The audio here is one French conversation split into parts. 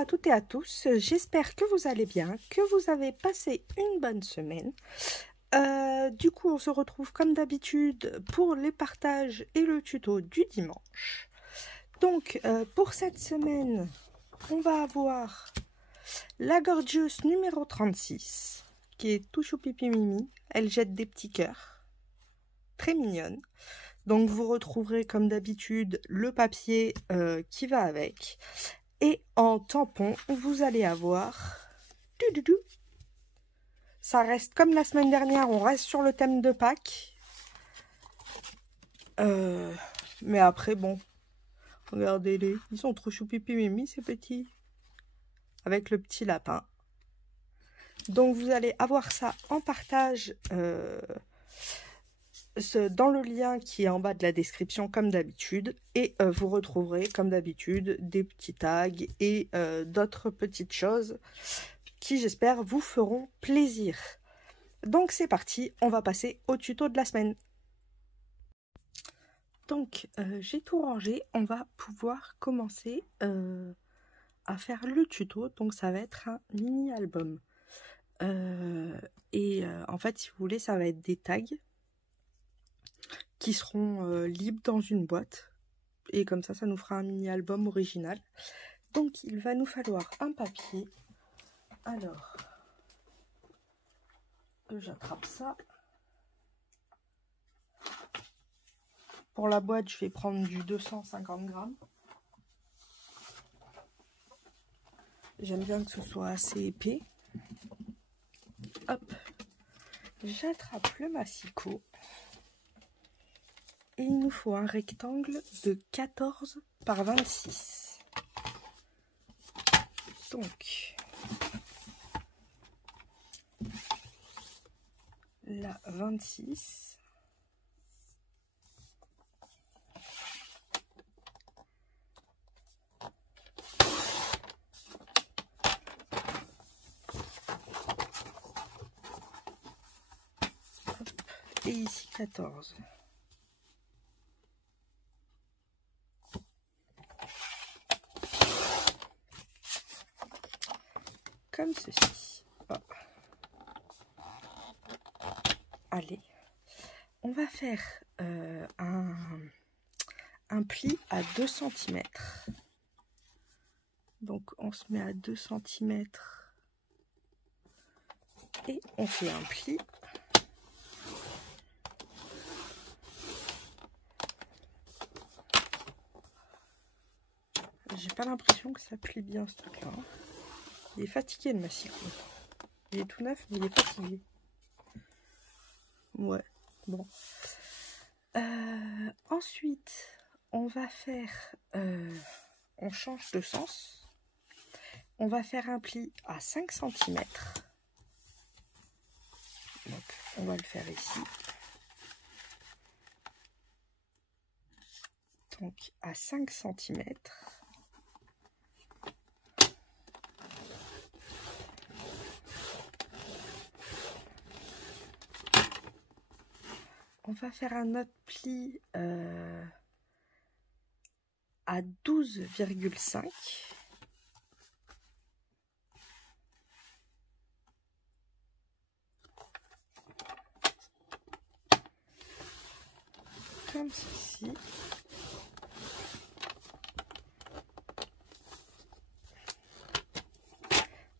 à toutes et à tous, j'espère que vous allez bien, que vous avez passé une bonne semaine. Du coup, on se retrouve comme d'habitude pour les partages et le tuto du dimanche. Donc, pour cette semaine, on va avoir la Gorgeous numéro 36, qui est tout choupipi mimi. Elle jette des petits cœurs, très mignonne. Donc, vous retrouverez comme d'habitude le papier qui va avec. Et en tampon, vous allez avoir... Ça reste comme la semaine dernière, on reste sur le thème de Pâques. Mais après, bon, regardez-les, ils sont trop choupipi mimi ces petits. Avec le petit lapin. Donc vous allez avoir ça en partage dans le lien qui est en bas de la description comme d'habitude. Et vous retrouverez comme d'habitude des petits tags et d'autres petites choses qui j'espère vous feront plaisir. Donc c'est parti, on va passer au tuto de la semaine. Donc j'ai tout rangé, on va pouvoir commencer à faire le tuto. Donc ça va être un mini album. En fait, si vous voulez, ça va être des tags qui seront libres dans une boîte. Et comme ça nous fera un mini album original. Donc il va nous falloir un papier. Alors, j'attrape ça. Pour la boîte, je vais prendre du 250 grammes. J'aime bien que ce soit assez épais. Hop, j'attrape le massicot. Et il nous faut un rectangle de 14 par 26. Donc, là, 26. Et ici 14. Comme ceci. Hop. Allez, on va faire un pli à 2 cm. Donc on se met à 2 cm et on fait un pli. J'ai pas l'impression que ça plie bien ce truc là. Il est fatigué le massicot. Il est tout neuf mais il est fatigué. Ouais, bon. Ensuite, on va faire... on change de sens. On va faire un pli à 5 cm. Donc, on va le faire ici. Donc, à 5 cm. On va faire un autre pli à 12,5. Comme ceci.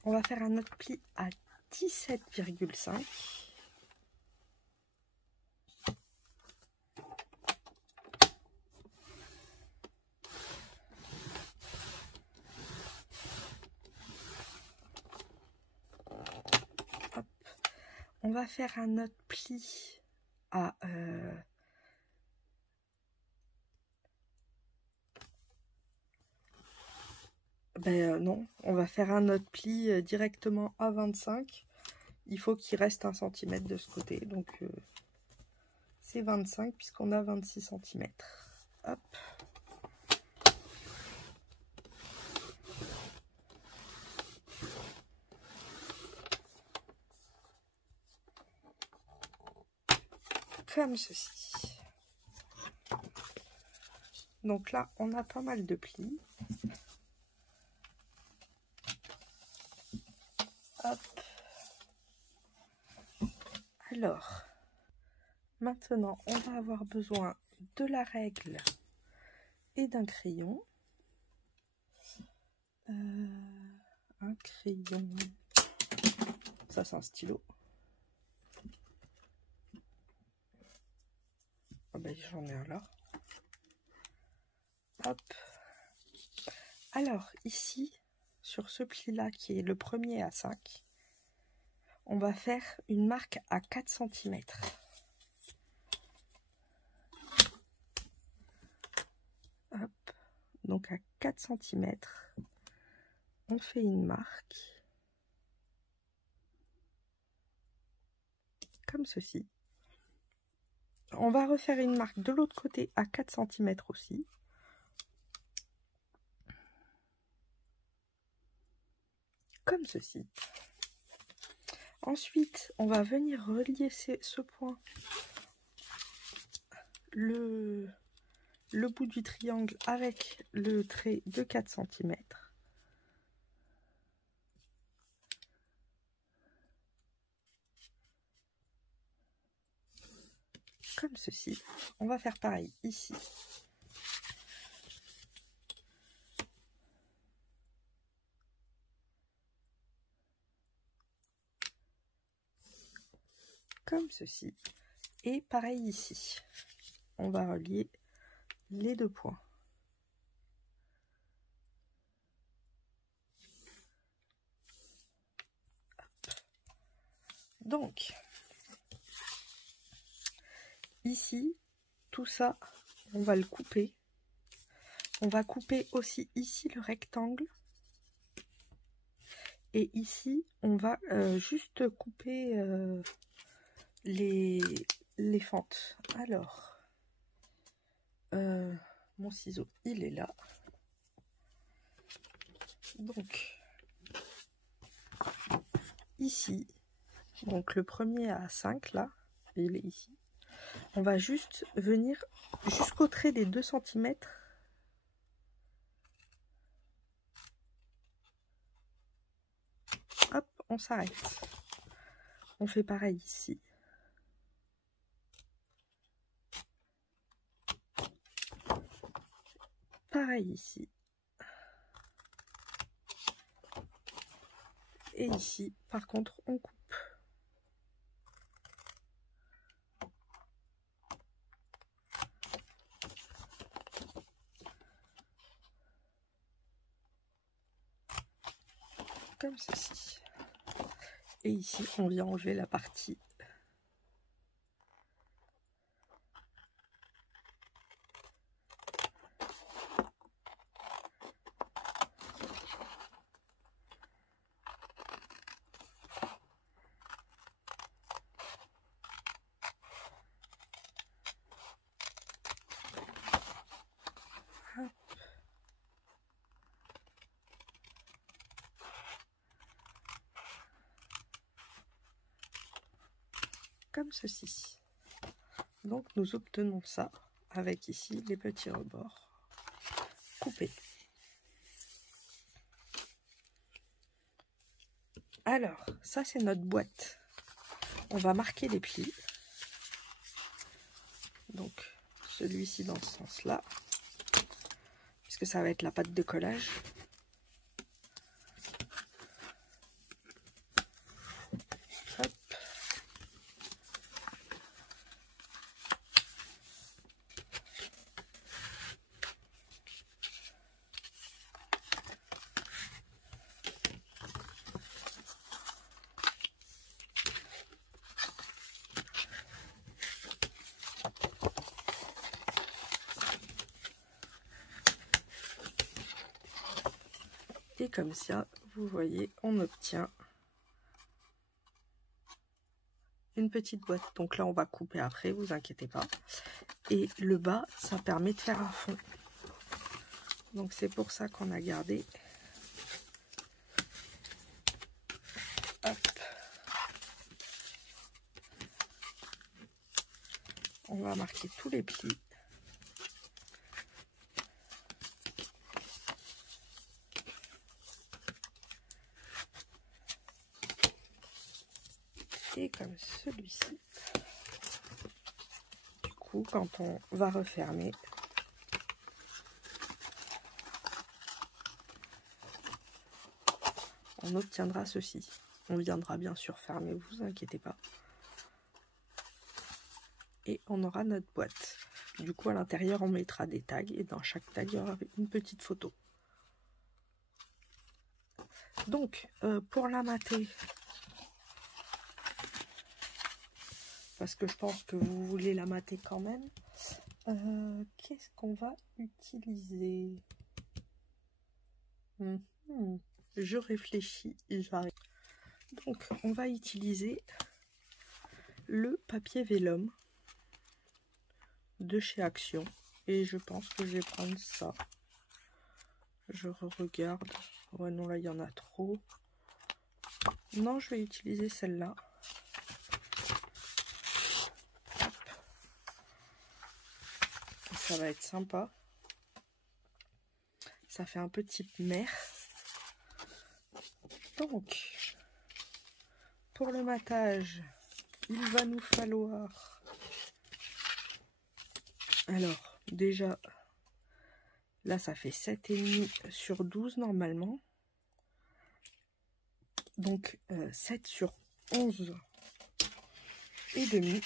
On va faire un autre pli à 17,5. On va faire un autre pli à non, on va faire un autre pli directement à 25. Il faut qu'il reste 1 cm de ce côté. Donc c'est 25 puisqu'on a 26 cm. Hop. Comme ceci. Donc là, on a pas mal de plis. Alors, maintenant, on va avoir besoin de la règle et d'un crayon. Un crayon, ça c'est un stylo. Oh ben, j'en ai un là. Hop. Alors ici, sur ce pli là qui est le premier à 5, on va faire une marque à 4 cm. Hop. Donc à 4 cm, on fait une marque comme ceci. On va refaire une marque de l'autre côté à 4 cm aussi. Comme ceci. Ensuite, on va venir relier ce point, le bout du triangle avec le trait de 4 cm. Comme ceci. On va faire pareil ici. Comme ceci. Et pareil ici. On va relier les deux points. Hop. Donc, ici, tout ça, on va le couper. On va couper aussi ici le rectangle. Et ici, on va juste couper les fentes. Alors, mon ciseau, il est là. Donc, ici, donc le premier à 5, là, il est ici. On va juste venir jusqu'au trait des 2 cm. Hop, on s'arrête. On fait pareil ici. Pareil ici. Et ici, par contre, on coupe. Comme ceci. Et ici, on vient enlever la partie. Hop. Comme ceci. Donc nous obtenons ça avec ici les petits rebords coupés. Alors, ça c'est notre boîte. On va marquer les plis. Donc celui-ci dans ce sens-là, puisque ça va être la pâte de collage. Hop. Et comme ça, vous voyez, on obtient une petite boîte. Donc là, on va couper après, vous inquiétez pas. Et le bas, ça permet de faire un fond. Donc c'est pour ça qu'on a gardé. Hop. On va marquer tous les plis. mater comme celui-ci. Du coup, quand on va refermer, on obtiendra ceci. On viendra bien sûr fermer, vous inquiétez pas. Et on aura notre boîte. Du coup, à l'intérieur, on mettra des tags. Et dans chaque tag, il y aura une petite photo. Donc, pour la mater, parce que je pense que vous voulez la mater quand même, qu'est-ce qu'on va utiliser? Je réfléchis et j'arrive. Donc, on va utiliser le papier vélum de chez Action. Et je pense que je vais prendre ça. Je regarde. Ouais, non, là, il y en a trop. Non, je vais utiliser celle-là. Ça va être sympa. Ça fait un peu type mer. Donc, pour le matage, il va nous falloir... Alors, déjà, là, ça fait 7,5 sur 12 normalement. Donc, 7 sur 11 et demi.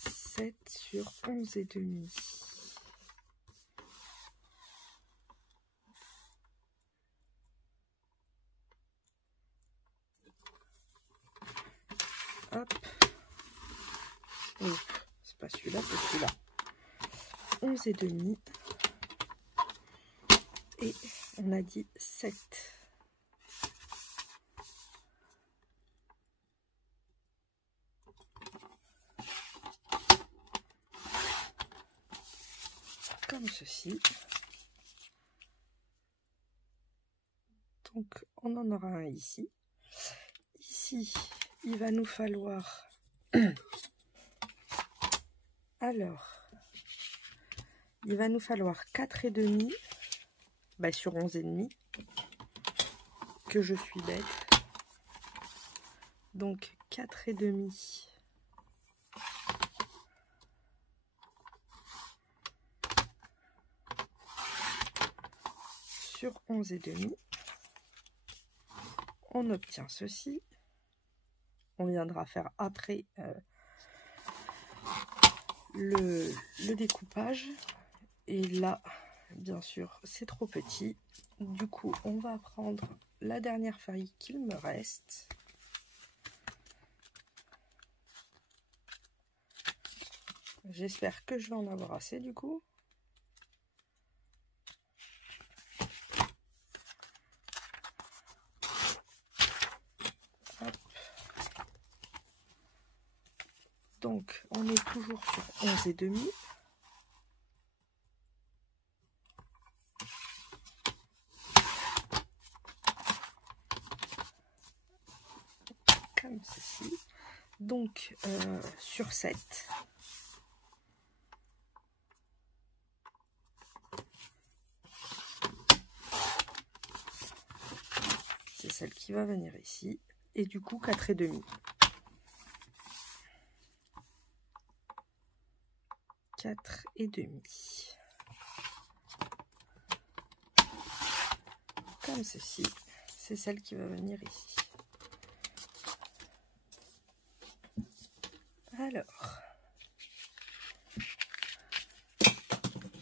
7 sur 11 et demi. Hop. Oh, c'est pas celui-là, c'est celui-là. 11 et demi. Et on a dit 7. Comme ceci. Donc, on en aura un ici. Ici, il va nous falloir... Alors, il va nous falloir 4 et demi, bah sur 11 et demi, que je suis bête. Donc, 4 et demi. Sur 11 et demi. On obtient ceci. On viendra faire après le découpage. Et là, bien sûr, c'est trop petit. Du coup, on va prendre la dernière feuille qu'il me reste. J'espère que je vais en avoir assez du coup. Hop. Donc, on est toujours sur 11 et demi. Comme ceci. Donc, sur 7. C'est celle qui va venir ici. Et du coup, 4 et demi. 4 et demi. Comme ceci. C'est celle qui va venir ici. Alors,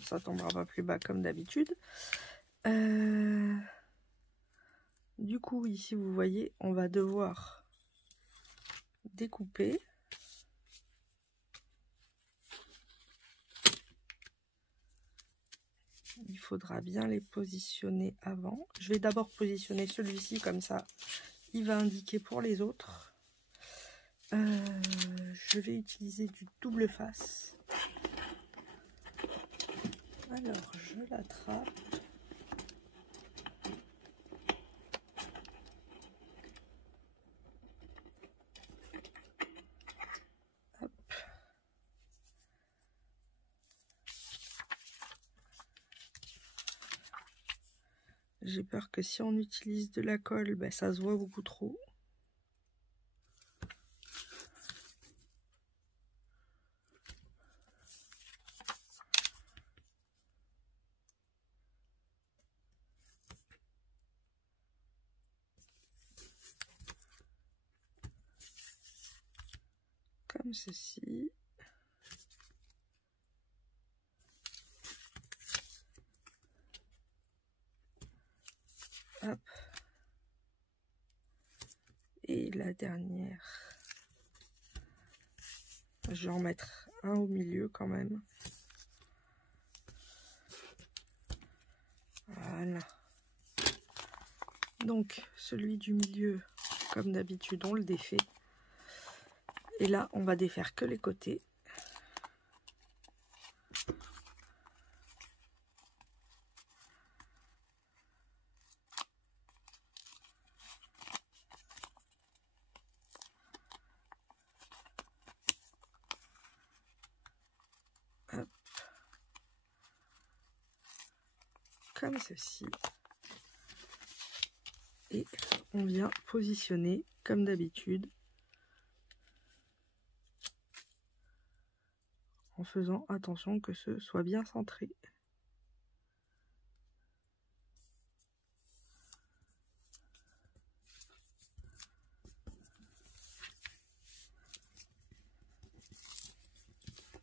ça tombera pas plus bas comme d'habitude. Du coup, ici, vous voyez, on va devoir découper. Il faudra bien les positionner avant. Je vais d'abord positionner celui-ci, comme ça, il va indiquer pour les autres. Je vais utiliser du double face. Alors, je l'attrape. Hop. J'ai peur que si on utilise de la colle, ben, ça se voit beaucoup trop. Comme ceci. Hop. Et la dernière. Je vais en mettre un au milieu quand même. Voilà. Donc, celui du milieu, comme d'habitude, on le défait. Et là, on va défaire que les côtés. Hop. Comme ceci. Et on vient positionner comme d'habitude en faisant attention que ce soit bien centré.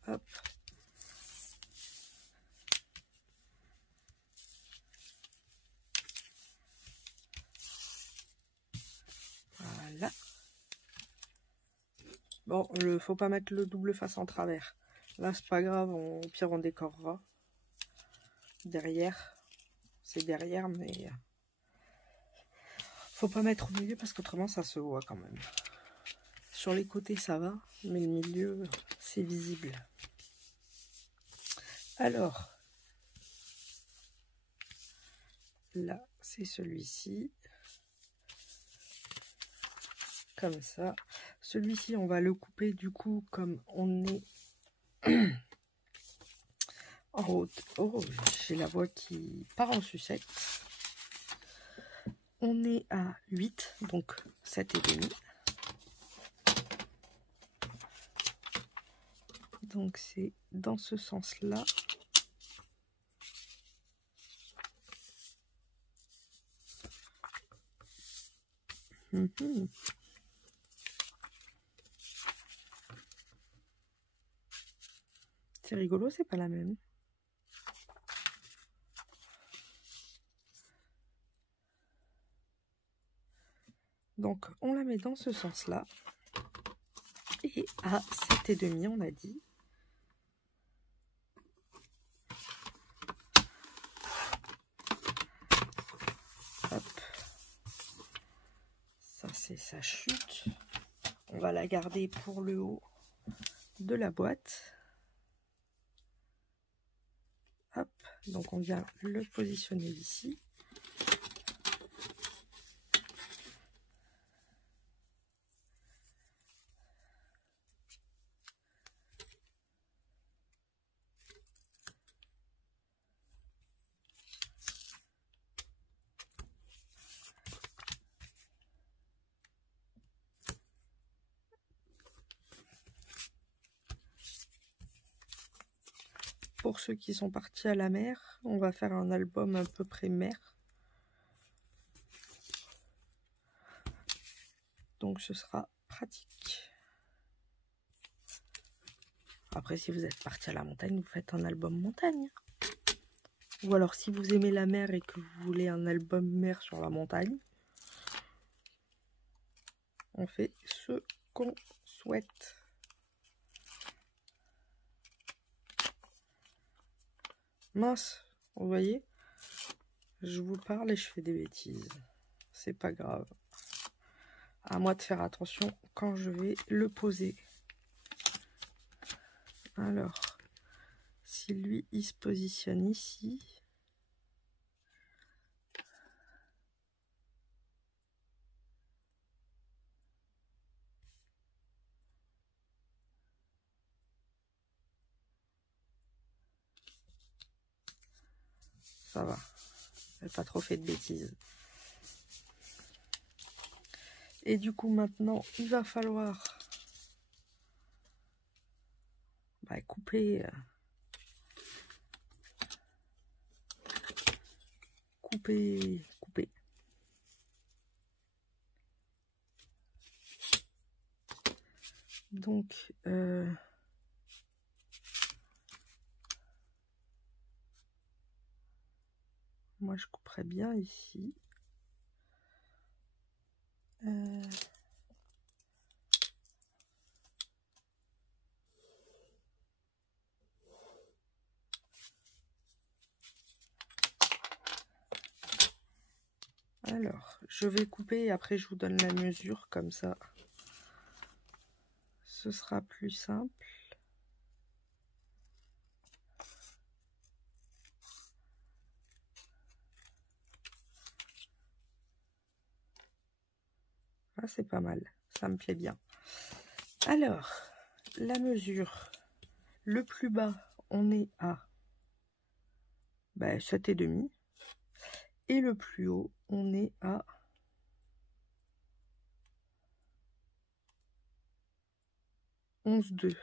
Hop. Voilà. Bon, faut pas mettre le double face en travers. Là, c'est pas grave, au pire, on décorera. Derrière, c'est derrière, mais faut pas mettre au milieu parce qu'autrement, ça se voit quand même. Sur les côtés, ça va, mais le milieu, c'est visible. Alors, là, c'est celui-ci. Comme ça. Celui-ci, on va le couper du coup comme on est en haut. Oh, j'ai la voix qui part en sucette. On est à 8, donc 7,5. Donc c'est dans ce sens-là. C'est rigolo, c'est pas la même. Donc on la met dans ce sens-là. Et à 7,5, on a dit. Hop. Ça c'est sa chute. On va la garder pour le haut de la boîte. Hop, donc on vient le positionner ici. Pour ceux qui sont partis à la mer, on va faire un album à peu près mer. Donc ce sera pratique. Après, si vous êtes parti à la montagne, vous faites un album montagne. Ou alors si vous aimez la mer et que vous voulez un album mer sur la montagne, on fait ce qu'on souhaite. Mince, vous voyez, je vous parle et je fais des bêtises. C'est pas grave. À moi de faire attention quand je vais le poser. Alors, si lui, il se positionne ici. Ça va. J'ai pas trop fait de bêtises. Et du coup, maintenant, il va falloir couper, couper. Donc, moi, je couperais bien ici. Alors, je vais couper et après je vous donne la mesure, comme ça, ce sera plus simple. Ah, c'est pas mal, ça me plaît bien. Alors, la mesure, le plus bas, on est à 7,5. Et le plus haut, on est à 11,2.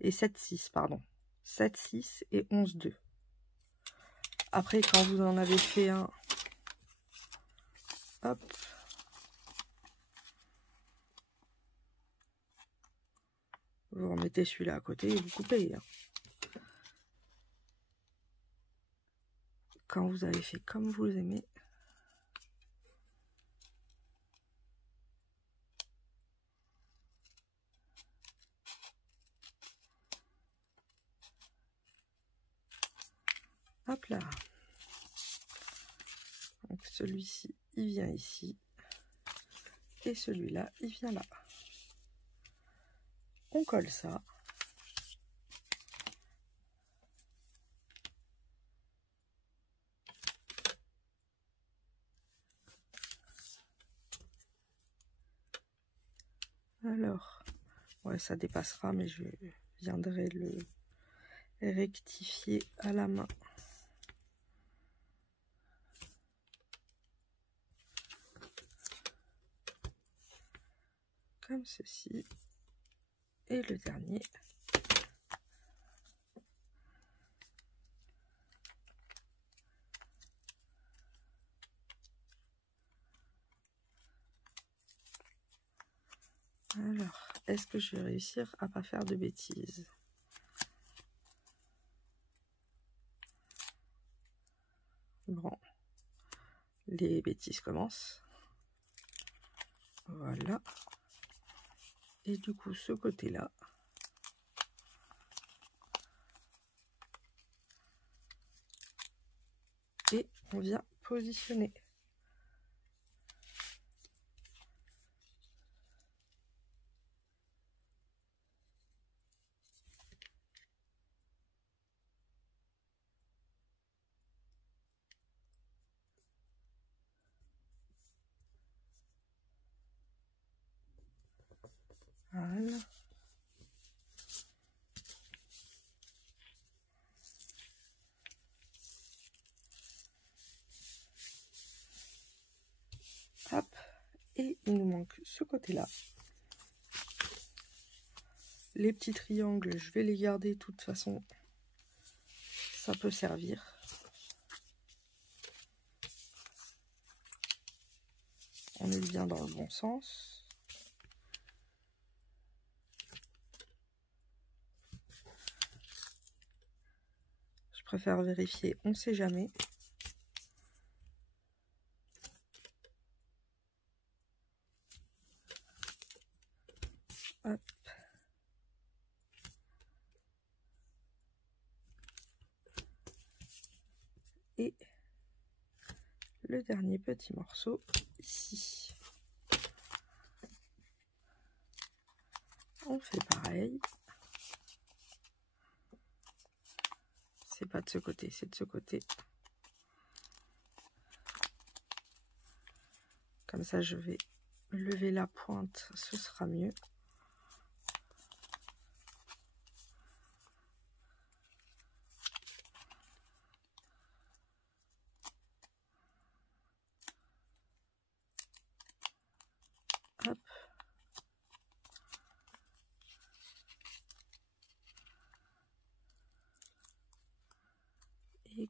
Et 7,6, pardon. 7,6 et 11,2. Après, quand vous en avez fait un, hop, vous remettez celui-là à côté et vous coupez. Quand vous avez fait comme vous aimez. Hop là. Donc celui-ci, il vient ici. Et celui-là, il vient là. On colle ça. Alors, ouais, ça dépassera, mais je viendrai le rectifier à la main. Comme ceci. Et le dernier. Alors, est-ce que je vais réussir à pas faire de bêtises? Bon, les bêtises commencent. Voilà. Et du coup, ce côté-là, et on vient positionner. Voilà. Hop. Et il nous manque ce côté-là. Les petits triangles, je vais les garder de toute façon. Ça peut servir. On est bien dans le bon sens. Je préfère vérifier, on ne sait jamais. Hop. Et le dernier petit morceau ici. On fait pareil. C'est pas de ce côté, c'est de ce côté. Comme ça, je vais lever la pointe, ce sera mieux.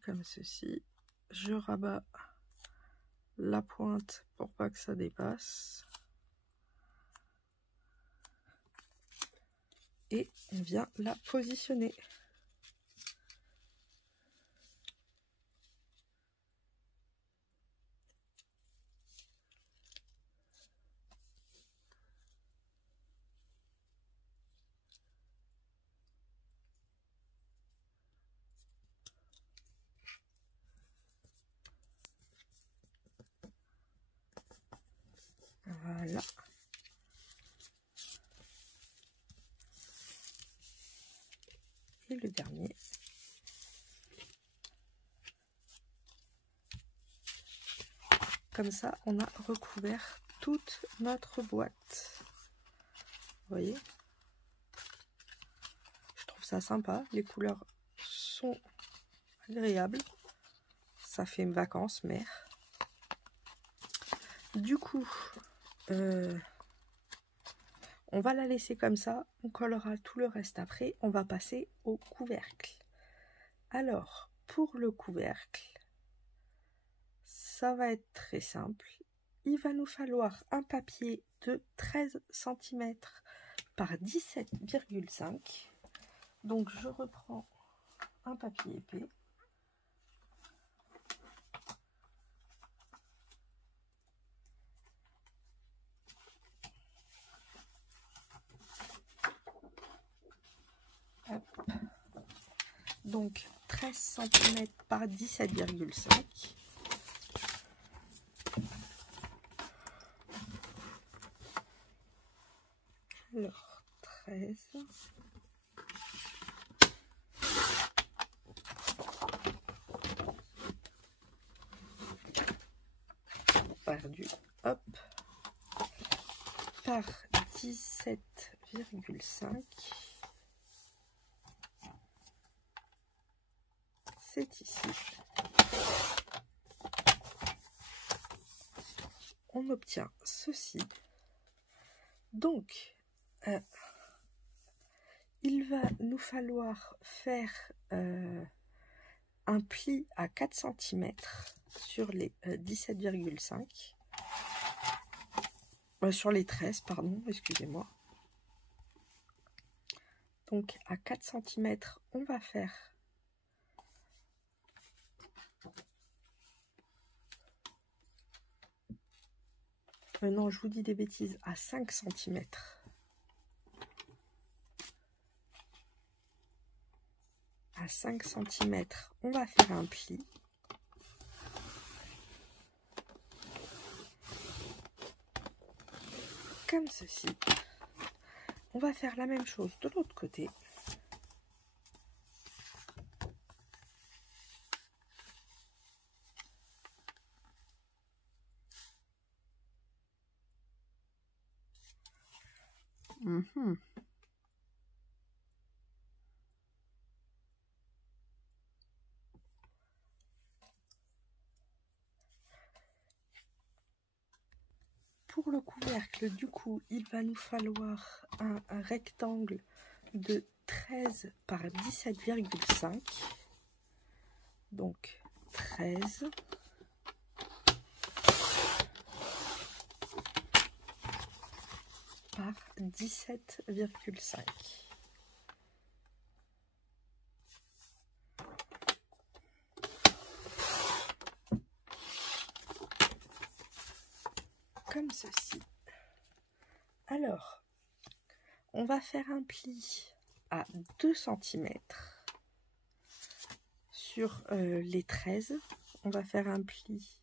comme ceci. Je rabats la pointe pour pas que ça dépasse. Et on vient la positionner. Voilà. Et le dernier. Comme ça, on a recouvert toute notre boîte. Vous voyez? Je trouve ça sympa. Les couleurs sont agréables. Ça fait une vacances mer. Du coup, on va la laisser comme ça. On collera tout le reste après. On va passer au couvercle. Alors, pour le couvercle, ça va être très simple. Il va nous falloir un papier de 13 cm par 17,5. Donc, je reprends un papier épais. Hop. Donc 13 cm par 17,5. Alors 13. Perdu. Hop. Par 17,5. C'est ici. On obtient ceci. Donc, il va nous falloir faire un pli à 4 cm sur les 17,5. Sur les 13, pardon, excusez-moi. Donc, à 4 cm, on va faire non, je vous dis des bêtises, à 5 cm. À 5 cm, on va faire un pli. Comme ceci. On va faire la même chose de l'autre côté. Pour le couvercle, du coup, il va nous falloir un rectangle de 13 par 17,5. Donc 13 par 17,5. Comme ceci. Alors, on va faire un pli à 2 cm sur les 13. On va faire un pli.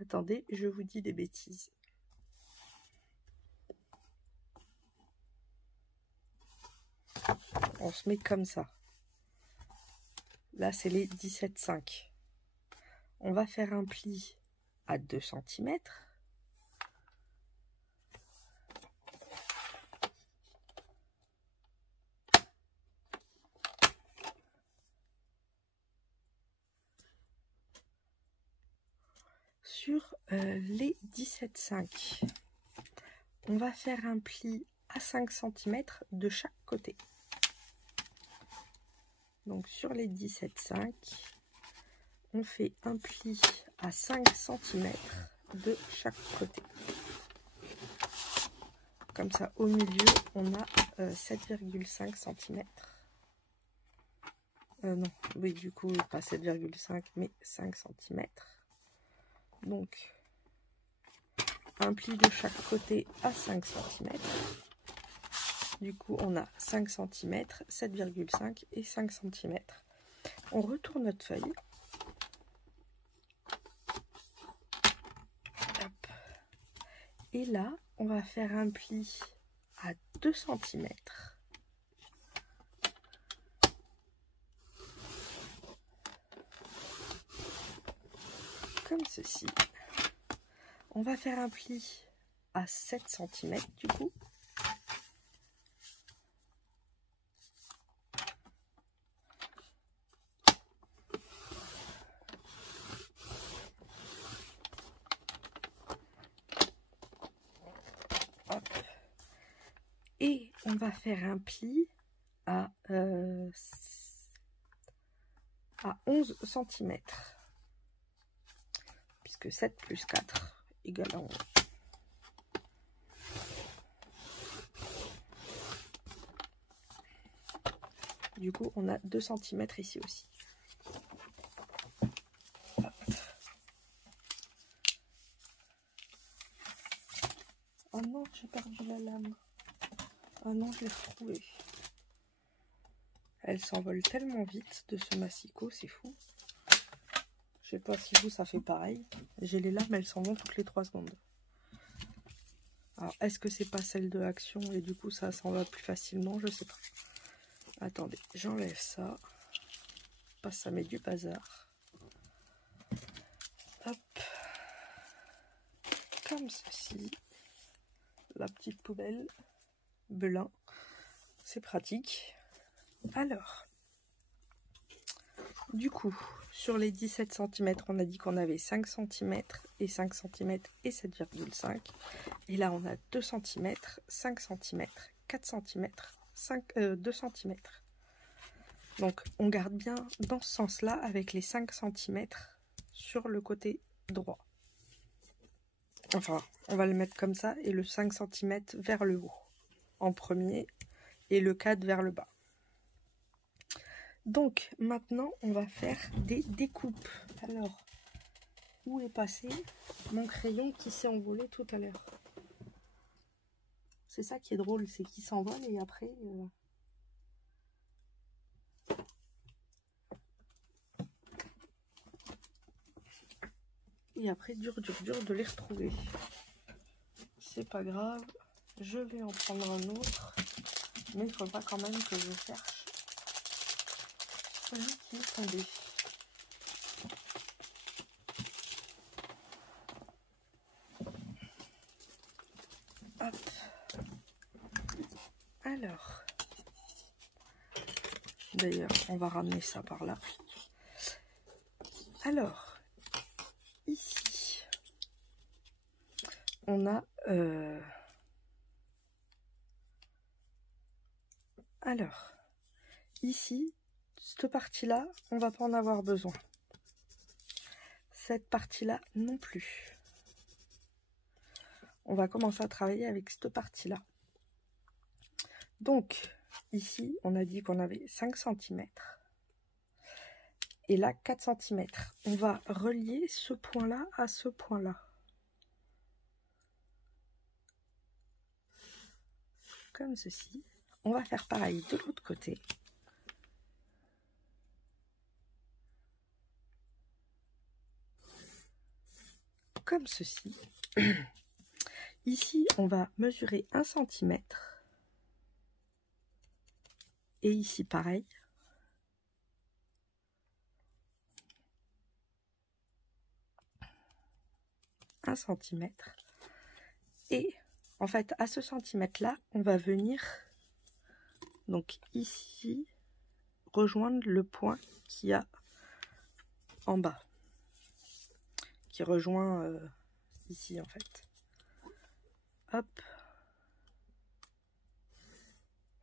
Attendez, je vous dis des bêtises. On se met comme ça. Là, c'est les 17,5. On va faire un pli à 2 cm. Sur les 17,5. On va faire un pli à 5 cm de chaque côté. Donc sur les 17,5, on fait un pli à 5 cm de chaque côté. Comme ça, au milieu, on a 7,5 cm. Non, oui, du coup, pas 7,5, mais 5 cm. Donc, un pli de chaque côté à 5 cm. Du coup, on a 5 cm, 7,5 et 5 cm. On retourne notre feuille. Hop. Et là, on va faire un pli à 2 cm. Comme ceci. On va faire un pli à 7 cm du coup. Hop. Et on va faire un pli à 11 cm. Puisque 7 plus 4 égale à 11. Du coup, on a 2 cm ici aussi. Hop. Oh non, j'ai perdu la lame. Ah non, je l'ai retrouvée. Elle s'envole tellement vite de ce massicot, c'est fou. Je sais pas si vous, ça fait pareil. J'ai les lames, elles s'en vont toutes les 3 secondes. Alors, est-ce que c'est pas celle de Action et du coup, ça s'en va plus facilement? Je sais pas. Attendez, j'enlève ça. Pas ça met du bazar. Hop. Comme ceci. La petite poubelle. Belin. C'est pratique. Alors. Du coup, sur les 17 cm, on a dit qu'on avait 5 cm et 5 cm et 7,5. Et là, on a 2 cm, 5 cm, 4 cm, 2 cm. Donc, on garde bien dans ce sens-là avec les 5 cm sur le côté droit. Enfin, on va le mettre comme ça et le 5 cm vers le haut en premier et le 4 vers le bas. Donc, maintenant, on va faire des découpes. Alors, où est passé mon crayon qui s'est envolé tout à l'heure? C'est ça qui est drôle, c'est qu'il s'envole et après... Et après, dur de les retrouver. C'est pas grave, je vais en prendre un autre. Mais il faudra quand même que je cherche celui qui est tombé. Hop. Alors, d'ailleurs, on va ramener ça par là. Alors, ici, on a... Alors, ici, cette partie-là, on va pas en avoir besoin. Cette partie-là non plus. On va commencer à travailler avec cette partie-là. Donc, ici, on a dit qu'on avait 5 cm. Et là, 4 cm. On va relier ce point-là à ce point-là. Comme ceci. On va faire pareil de l'autre côté. Comme ceci. Ici, on va mesurer 1 cm. Et ici, pareil. Un centimètre. Et en fait, à ce centimètre-là, on va venir, donc ici, rejoindre le point qu'il y a en bas. Qui rejoint ici, en fait. Hop.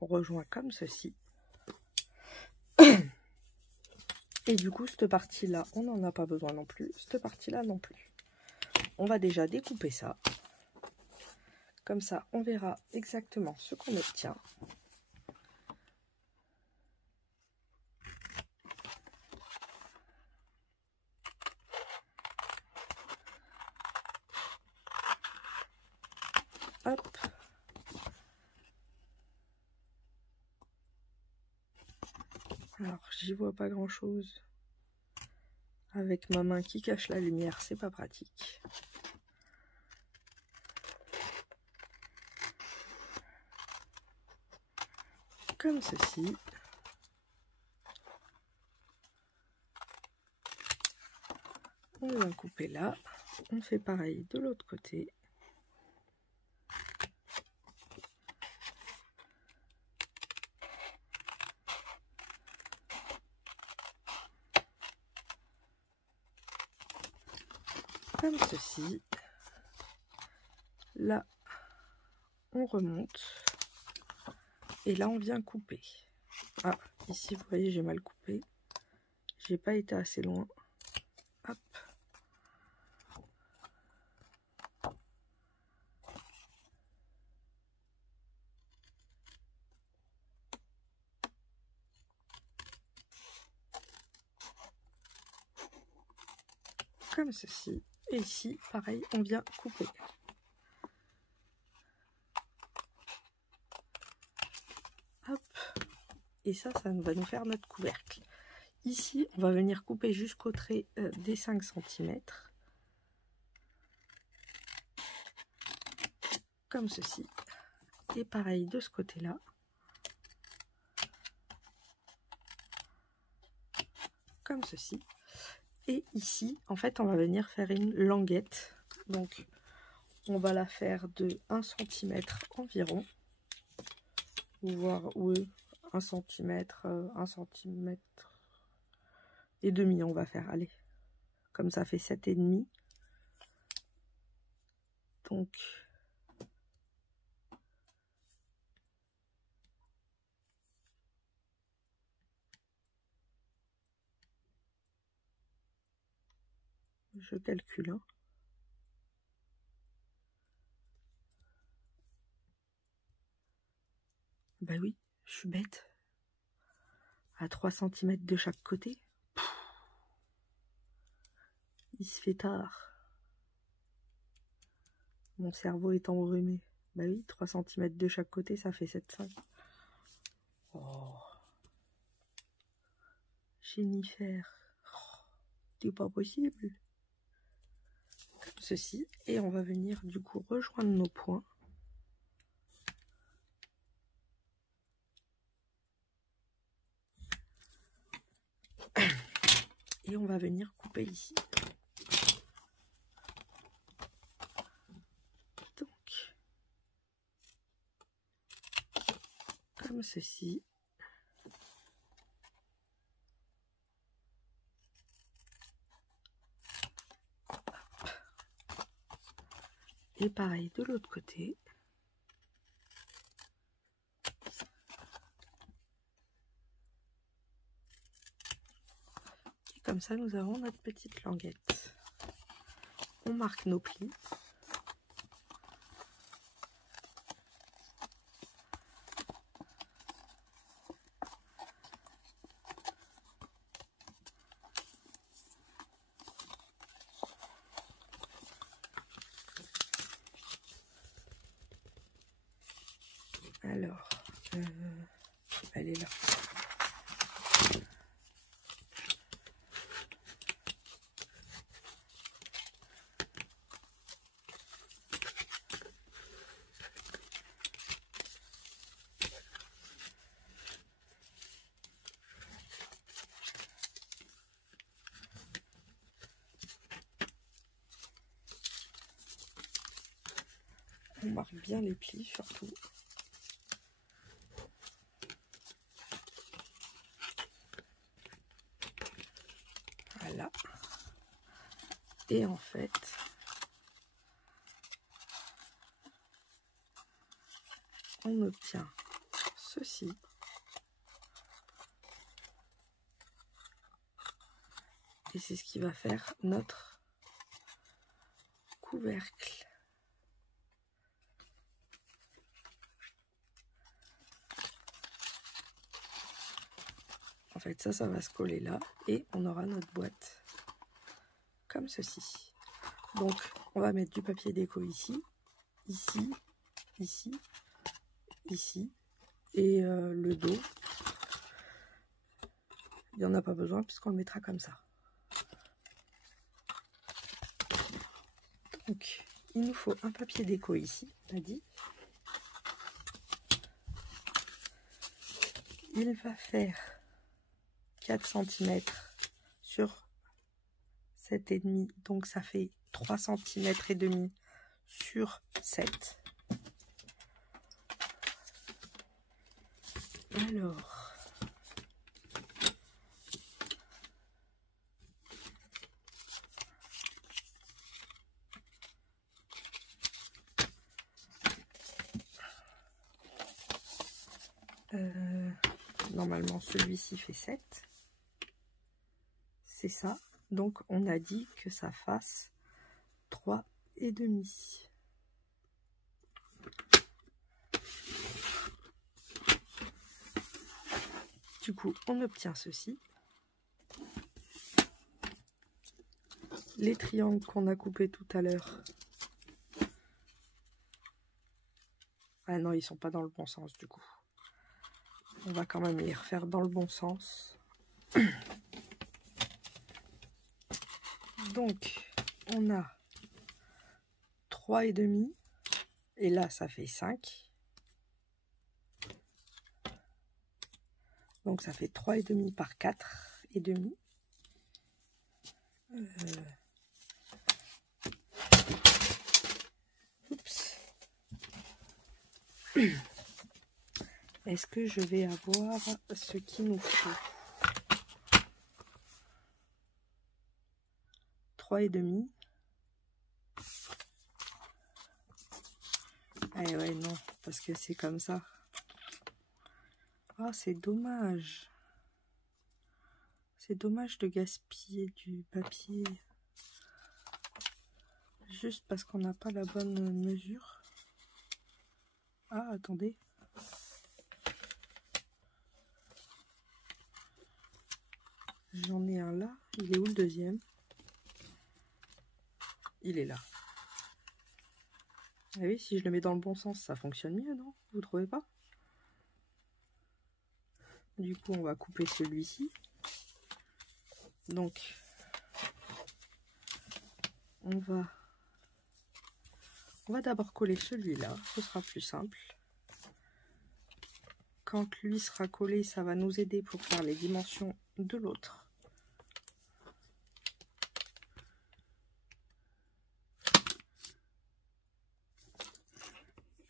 On rejoint comme ceci. Et du coup, cette partie-là, on n'en a pas besoin non plus. Cette partie-là non plus. On va déjà découper ça. Comme ça, on verra exactement ce qu'on obtient. Hop. Alors, j'y vois pas grand-chose. Avec ma main qui cache la lumière, c'est pas pratique. Comme ceci. On va couper là. On fait pareil de l'autre côté. Comme ceci. Là, on remonte. Et là, on vient couper. Ah, ici, vous voyez, j'ai mal coupé. J'ai pas été assez loin. Hop. Comme ceci. Et ici, pareil, on vient couper. Hop. Et ça va nous faire notre couvercle. Ici, on va venir couper jusqu'au trait des 5 cm. Comme ceci. Et pareil de ce côté-là. Comme ceci. Et ici, en fait, on va venir faire une languette. Donc, on va la faire de 1 cm environ. Voire, oui, 1 cm, 1 cm et demi, on va faire. Allez, comme ça fait 7,5. Donc, je calcule. Hein. Bah oui, je suis bête. À 3 cm de chaque côté. Il se fait tard. Mon cerveau est enrhumé. Bah oui, 3 cm de chaque côté, ça fait 7,5. Oh. Jennifer. Oh, c'est pas possible. Comme ceci. Et on va venir du coup rejoindre nos points. Et on va venir couper ici. Donc, comme ceci. Et pareil de l'autre côté. Et comme ça, nous avons notre petite languette. On marque nos plis. Alors, elle est là. On marque bien les plis surtout. Voilà. Et en fait, on obtient ceci. Et c'est ce qui va faire notre couvercle. En fait, ça va se coller là et on aura notre boîte comme ceci. Donc, on va mettre du papier déco ici, ici, ici, ici et le dos. Il n'y en a pas besoin puisqu'on le mettra comme ça. Donc, il nous faut un papier déco ici, on a dit. Il va faire 4 cm sur 7,5, donc ça fait 3 cm et demi sur 7. Alors, normalement celui-ci fait 7, c'est ça, donc on a dit que ça fasse 3,5. Du coup on obtient ceci. Les triangles qu'on a coupés tout à l'heure, ah non, ils sont pas dans le bon sens du coup. On va quand même les refaire dans le bon sens. Donc, on a 3,5 et là, ça fait 5. Donc, ça fait 3,5 par 4,5. Oups. Est-ce que je vais avoir ce qu'il nous faut? 3,5. Eh ouais, non, parce que c'est comme ça. Ah, c'est dommage. C'est dommage de gaspiller du papier. Juste parce qu'on n'a pas la bonne mesure. Ah, attendez. J'en ai un là. Il est où le deuxième? Il est là. Ah oui, si je le mets dans le bon sens, ça fonctionne mieux, non? Vous trouvez pas? Du coup, on va couper celui-ci. Donc, on va d'abord coller celui-là. Ce sera plus simple. Quand lui sera collé, ça va nous aider pour faire les dimensions de l'autre.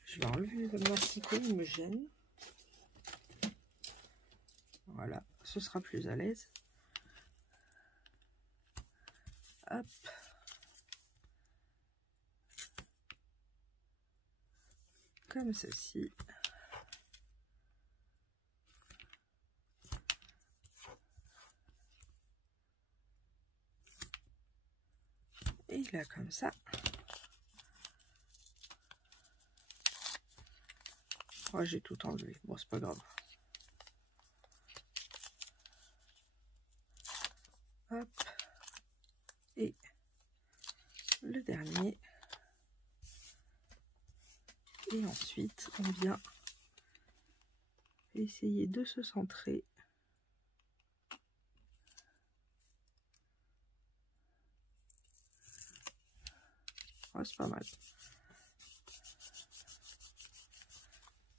Je vais enlever le masticot, il me gêne. Voilà, ce sera plus à l'aise. Hop. Comme ceci. Et là, comme ça. Oh, j'ai tout enlevé. Bon, c'est pas grave. Hop. Et le dernier. Et ensuite, on vient essayer de se centrer. Oh, c'est pas mal.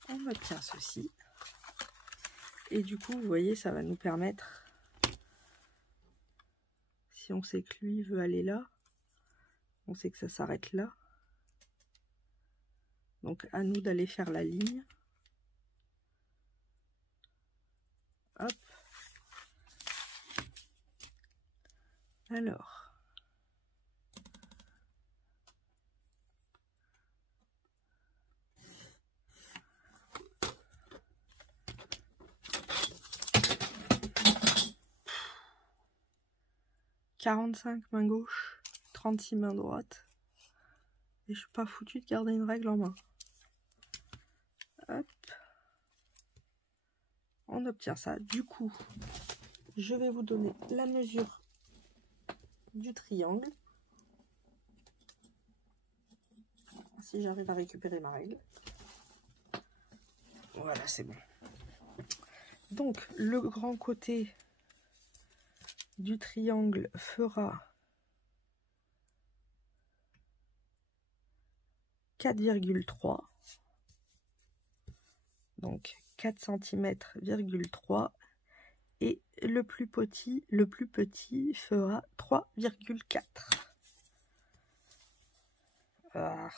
On obtient ceci. Et du coup, vous voyez, ça va nous permettre, si on sait que lui veut aller là, on sait que ça s'arrête là. Donc, à nous d'aller faire la ligne. Hop. Alors. 45 main gauche, 36 main droite. Et je suis pas foutue de garder une règle en main. Hop. On obtient ça. Du coup, je vais vous donner la mesure du triangle. Si j'arrive à récupérer ma règle. Voilà, c'est bon. Donc, le grand côté du triangle fera 4,3. Donc 4 cm,3 et le plus petit fera 3,4. Voilà.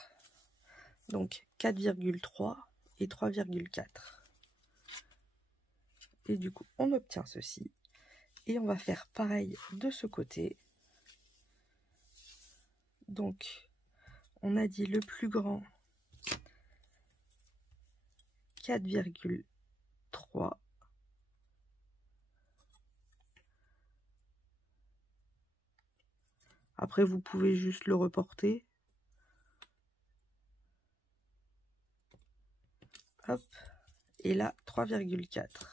Donc 4,3 et 3,4. Et du coup, on obtient ceci. Et on va faire pareil de ce côté. Donc, on a dit le plus grand 4,3. Après, vous pouvez juste le reporter. Hop. Et là, 3,4.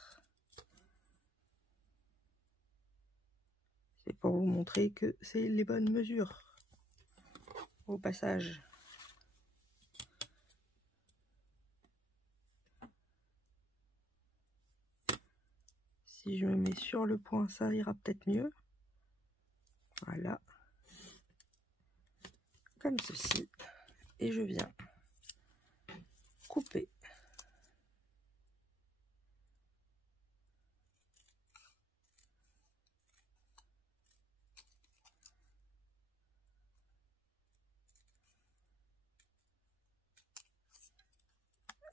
C'est pour vous montrer que c'est les bonnes mesures. Au passage. Si je me mets sur le point, ça ira peut-être mieux. Voilà. Comme ceci. Et je viens couper.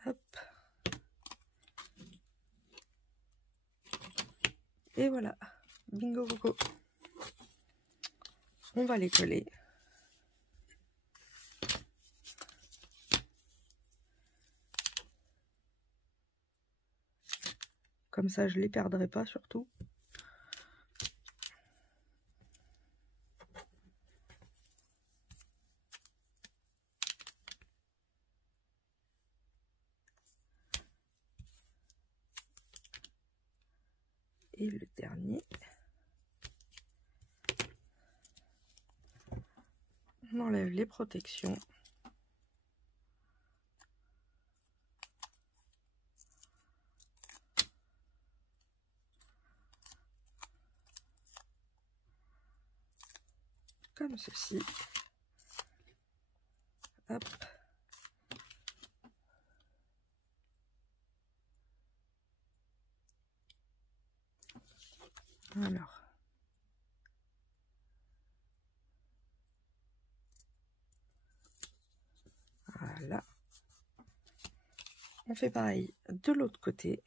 Hop. Et voilà. Bingo bogo. On va les coller. Comme ça, je ne les perdrai pas surtout. Et le dernier. On enlève les protections. Comme ceci. Hop. Alors. Voilà. On fait pareil de l'autre côté.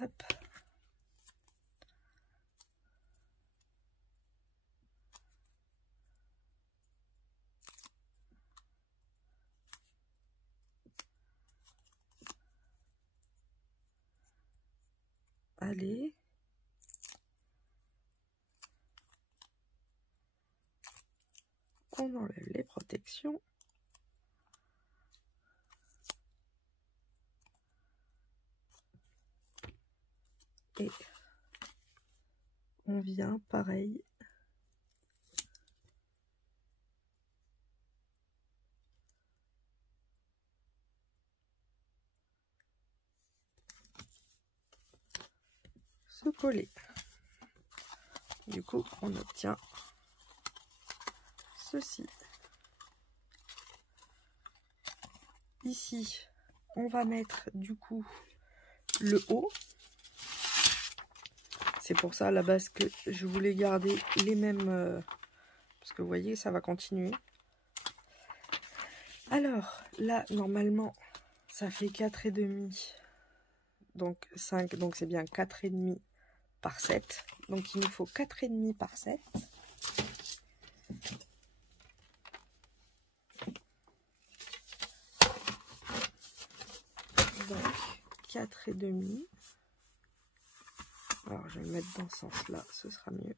Hop. Allez. On enlève les protections. Et on vient pareil. Se coller. Du coup, on obtient ceci. Ici, on va mettre du coup le haut. C'est pour ça à la base que je voulais garder les mêmes... parce que vous voyez, ça va continuer. Alors, là, normalement, Ça fait 4,5. Donc 5, donc c'est bien 4,5 par 7. Donc il nous faut 4,5 par 7. Donc 4,5. Alors je vais me mettre dans ce sens-là, ce sera mieux.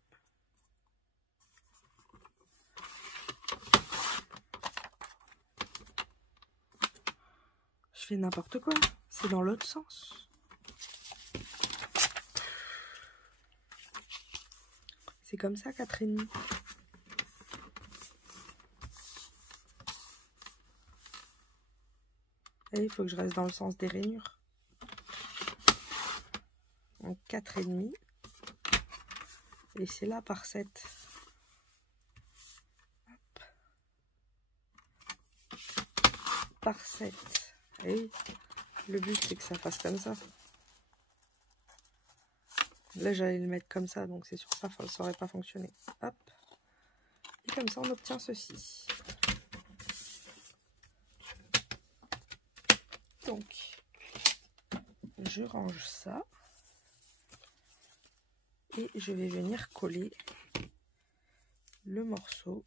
Je fais n'importe quoi, c'est dans l'autre sens. C'est comme ça, 4,5. Et il faut que je reste dans le sens des rainures. Donc 4,5. Et c'est là par 7. Hop. Par 7. Et le but c'est que ça fasse comme ça. Là j'allais le mettre comme ça, donc c'est sûr que ça n'aurait pas fonctionné. Hop. Et comme ça on obtient ceci. Donc je range ça. Et je vais venir coller le morceau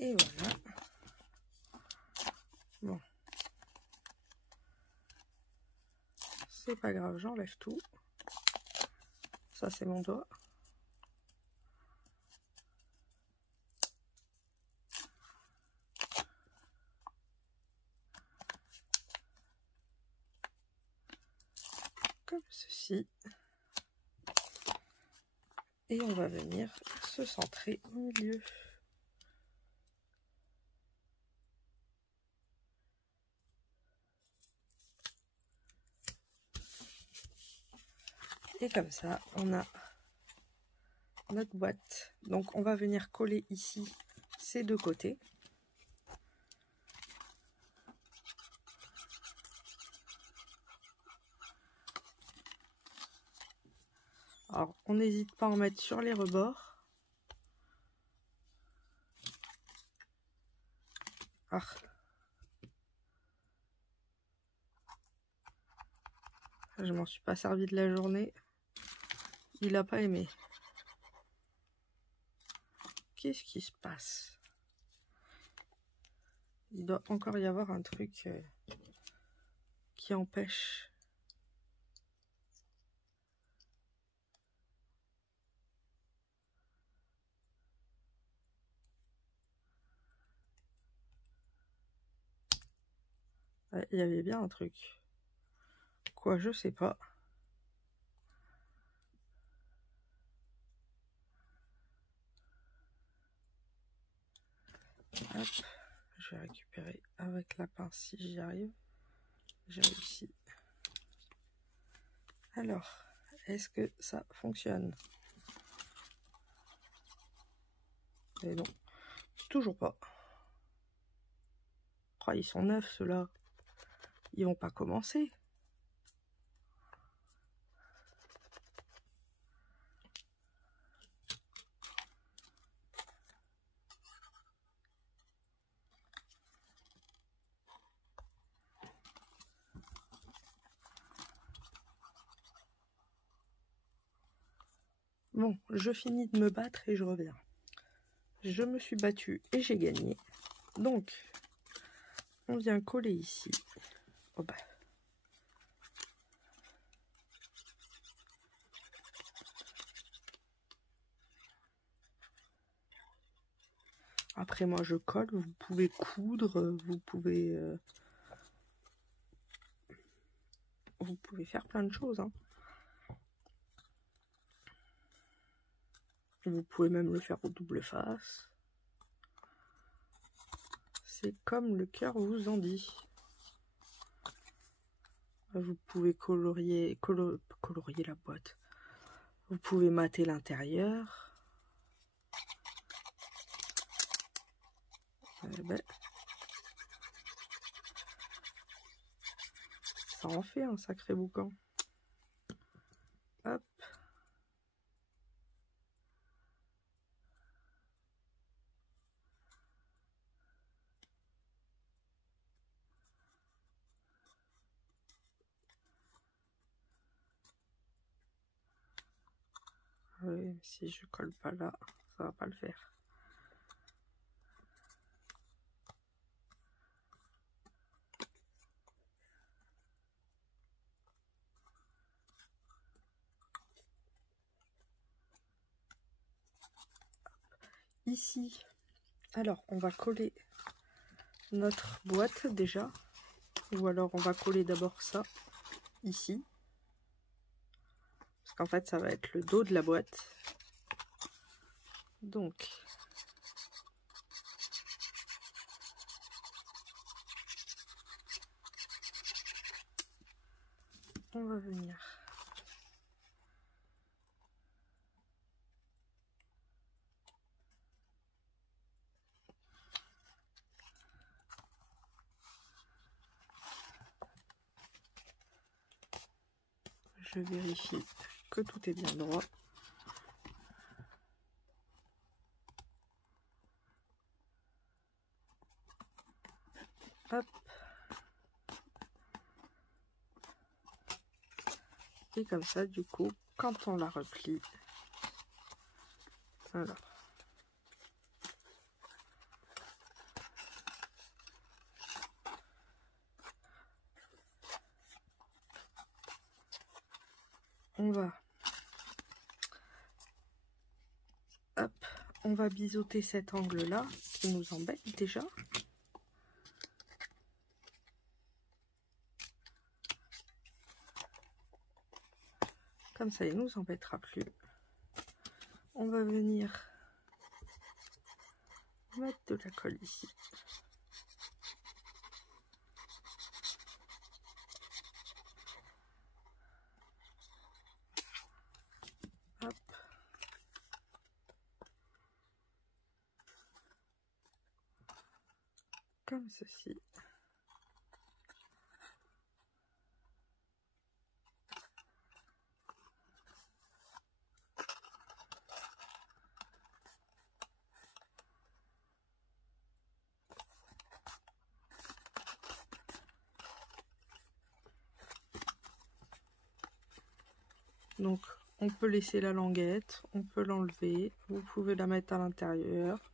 et voilà. Bon, c'est pas grave, j'enlève tout. Ça c'est mon doigt. Comme ceci. Et on va venir se centrer au milieu. Et comme ça, on a notre boîte. Donc on va venir coller ici ces deux côtés. Alors on n'hésite pas à en mettre sur les rebords. Ah. Je m'en suis pas servi de la journée. Il n'a pas aimé. Qu'est-ce qui se passe? Il doit encore y avoir un truc qui empêche. Ouais, il y avait bien un truc. Quoi, je sais pas. Hop, je vais récupérer avec la pince si j'y arrive. J'ai réussi. Alors, est-ce que ça fonctionne? Et non, toujours pas. Oh, ils sont neufs ceux-là. Ils vont pas commencer. Bon, je finis de me battre et je reviens. Je me suis battue et j'ai gagné. Donc, on vient coller ici. Oh bah. Après, moi, je colle. Vous pouvez coudre. Vous pouvez faire plein de choses. Hein. Vous pouvez même le faire au double face. C'est comme le cœur vous en dit. Vous pouvez colorier la boîte. Vous pouvez mater l'intérieur. Ben, ça en fait un sacré boucan. Hop. Oui, si je colle pas là, ça va pas le faire. Ici, alors on va coller notre boîte déjà, ou alors on va coller d'abord ça ici, parce qu'en fait ça va être le dos de la boîte. Donc on va venir je vérifie que tout est bien droit. Hop. Et comme ça, du coup, quand on la replie, alors, on va biseauter cet angle-là qui nous embête déjà. Comme ça, il ne nous embêtera plus. On va venir mettre de la colle ici. Hop. Comme ceci. Donc, on peut laisser la languette, on peut l'enlever, vous pouvez la mettre à l'intérieur.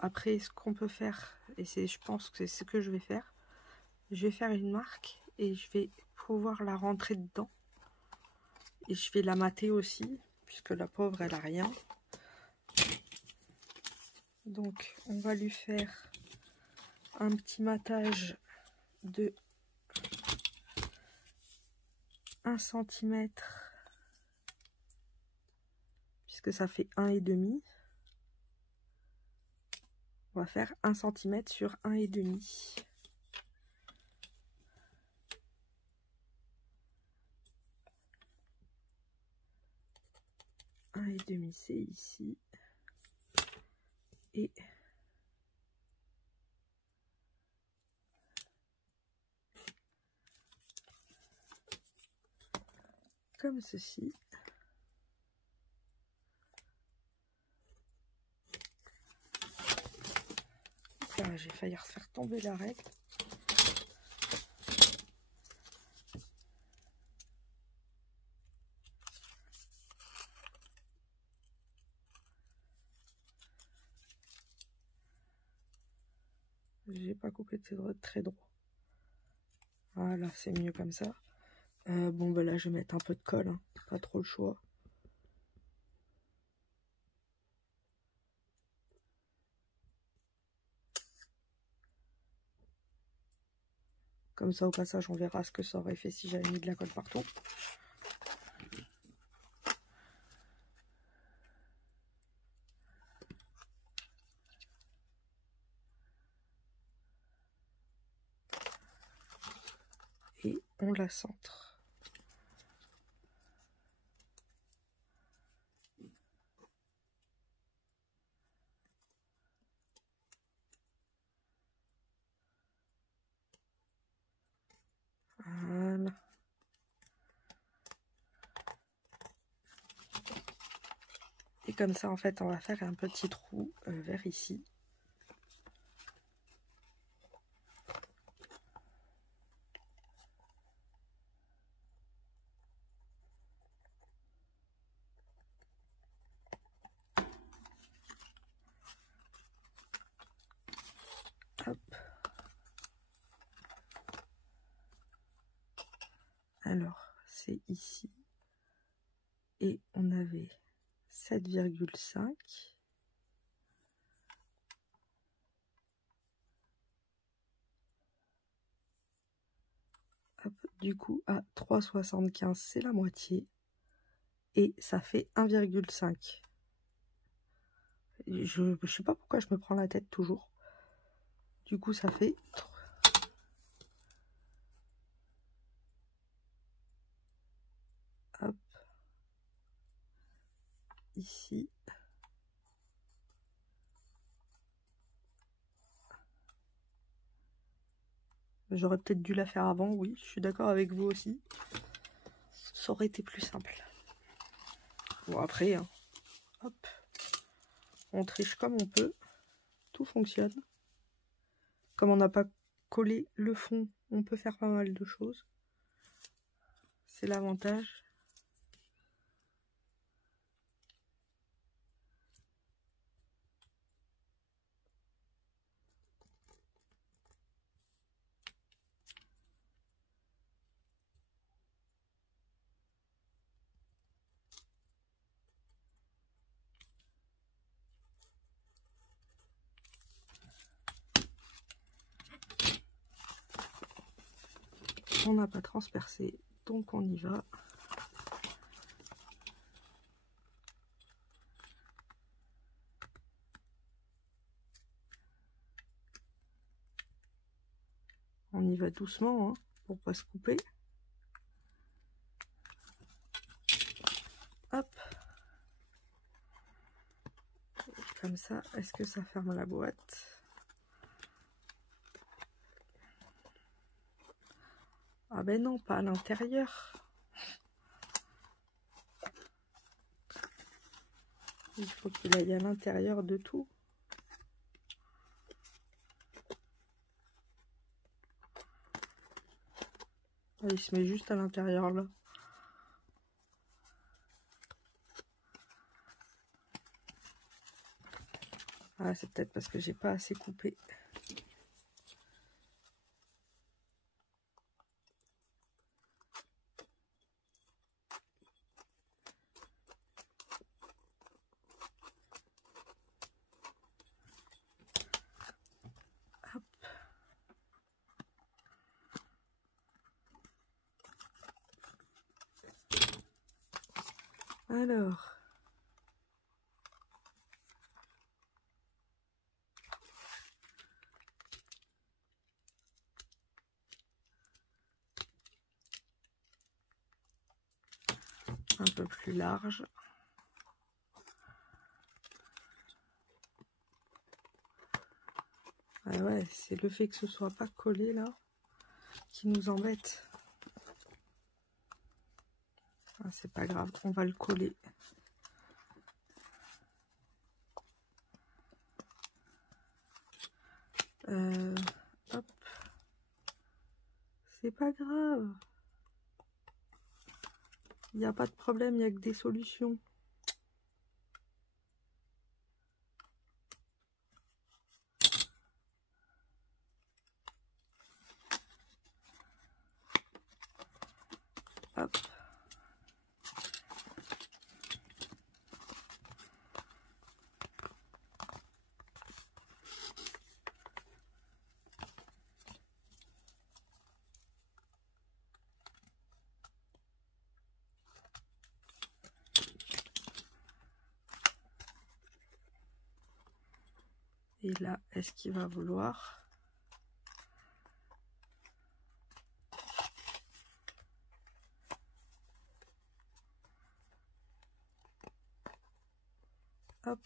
Après, ce qu'on peut faire, et je pense que c'est ce que je vais faire une marque et je vais pouvoir la rentrer dedans. Et je vais la mater aussi, puisque la pauvre, elle a rien. Donc, on va lui faire un petit matage de 1 cm, puisque ça fait 1,5. On va faire 1 cm sur 1,5. Et demi, c'est ici. Et comme ceci. Là, j'ai failli refaire tomber la règle. J'ai pas coupé très droit. Voilà, c'est mieux comme ça. Bon, ben là, je vais mettre un peu de colle, hein. Pas trop le choix. Comme ça, au passage, on verra ce que ça aurait fait si j'avais mis de la colle partout. Et on la centre. Et comme ça, en fait, on va faire un petit trou vers ici. Hop. Alors, c'est ici. Et on avait 7,5. Du coup, à 3,75, c'est la moitié. Et ça fait 1,5. Je ne sais pas pourquoi je me prends la tête toujours. Du coup, ça fait... Hop. Ici. J'aurais peut-être dû la faire avant, oui. Je suis d'accord avec vous aussi. Ça aurait été plus simple. Bon, après, hein, hop. On triche comme on peut. Tout fonctionne. Comme on n'a pas collé le fond, on peut faire pas mal de choses. C'est l'avantage. On n'a pas transpercé, donc on y va. On y va doucement, hein, pour pas se couper. Hop. Comme ça, est-ce que ça ferme la boîte? Ah ben non, pas à l'intérieur. Il faut qu'il aille à l'intérieur de tout. Ah, il se met juste à l'intérieur là. Ah, c'est peut-être parce que j'ai pas assez coupé. Hop. Alors. Un peu plus large. Ah ouais, c'est le fait que ce soit pas collé là qui nous embête. Ah, c'est pas grave, on va le coller. Hop. C'est pas grave. Il n'y a pas de problème, il n'y a que des solutions. Hop. Et là, est-ce qu'il va vouloir? Hop.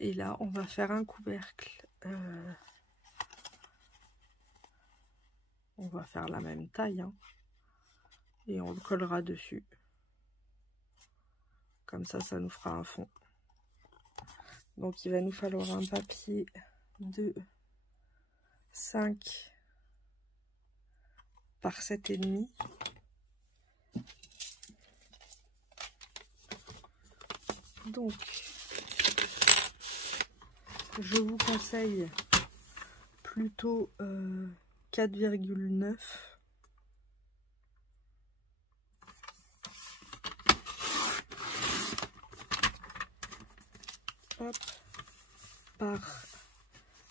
Et là, on va faire un couvercle. On va faire la même taille, hein. et on le collera dessus. Comme ça, ça nous fera un fond. Donc il va nous falloir un papier de 5 par 7,5. Donc je vous conseille plutôt 4,9. Hop, par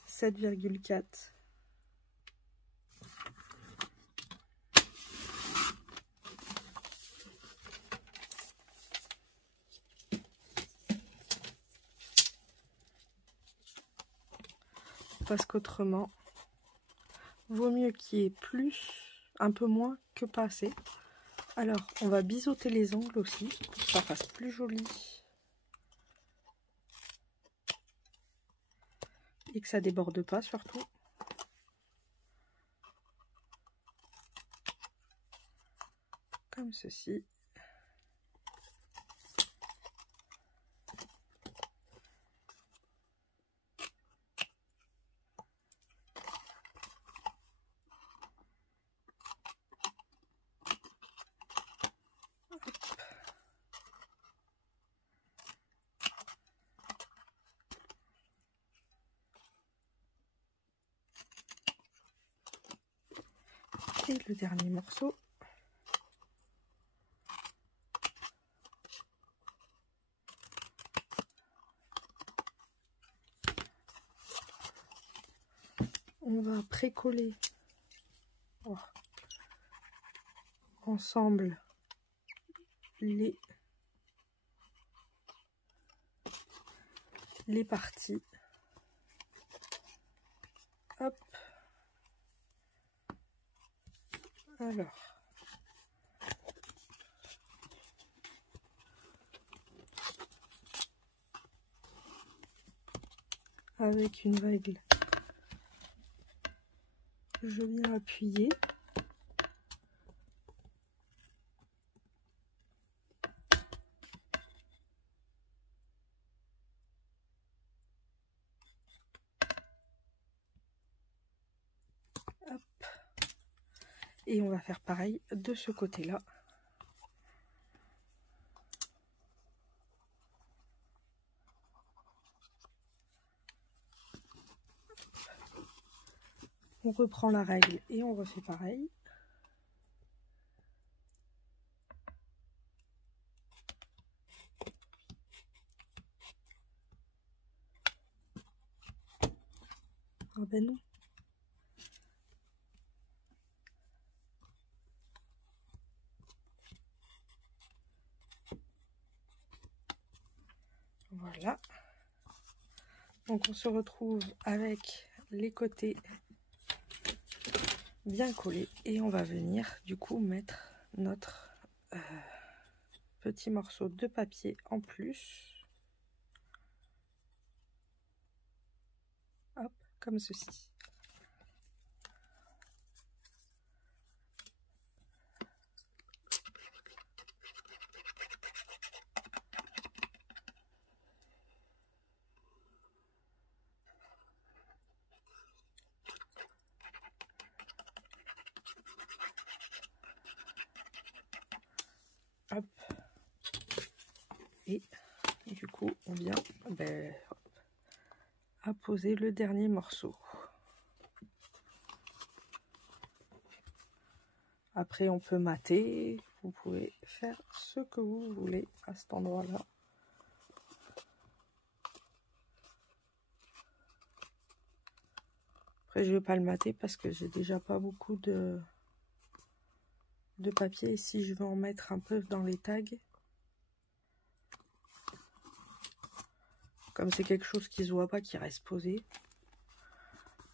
7,4. Parce qu'autrement, vaut mieux qu'il y ait plus, un peu moins que pas assez. Alors, on va biseauter les angles aussi, pour que ça fasse plus joli. Et que ça déborde pas surtout. Comme ceci. Et le dernier morceau. On va précoller ensemble les parties. Hop. Alors. Avec une règle, je viens appuyer. Hop. Et on va faire pareil de ce côté-là. On reprend la règle et on refait pareil. Ah ben non. Voilà. Donc on se retrouve avec les côtés bien collés et on va venir du coup mettre notre petit morceau de papier en plus. Hop, comme ceci. Hop. Et du coup, on vient apposer le dernier morceau. Après, on peut mater. Vous pouvez faire ce que vous voulez à cet endroit-là. Après, je ne vais pas le mater parce que j'ai déjà pas beaucoup de papier. Et si je veux en mettre un peu dans les tags, comme c'est quelque chose qui se voit pas, qui reste posé,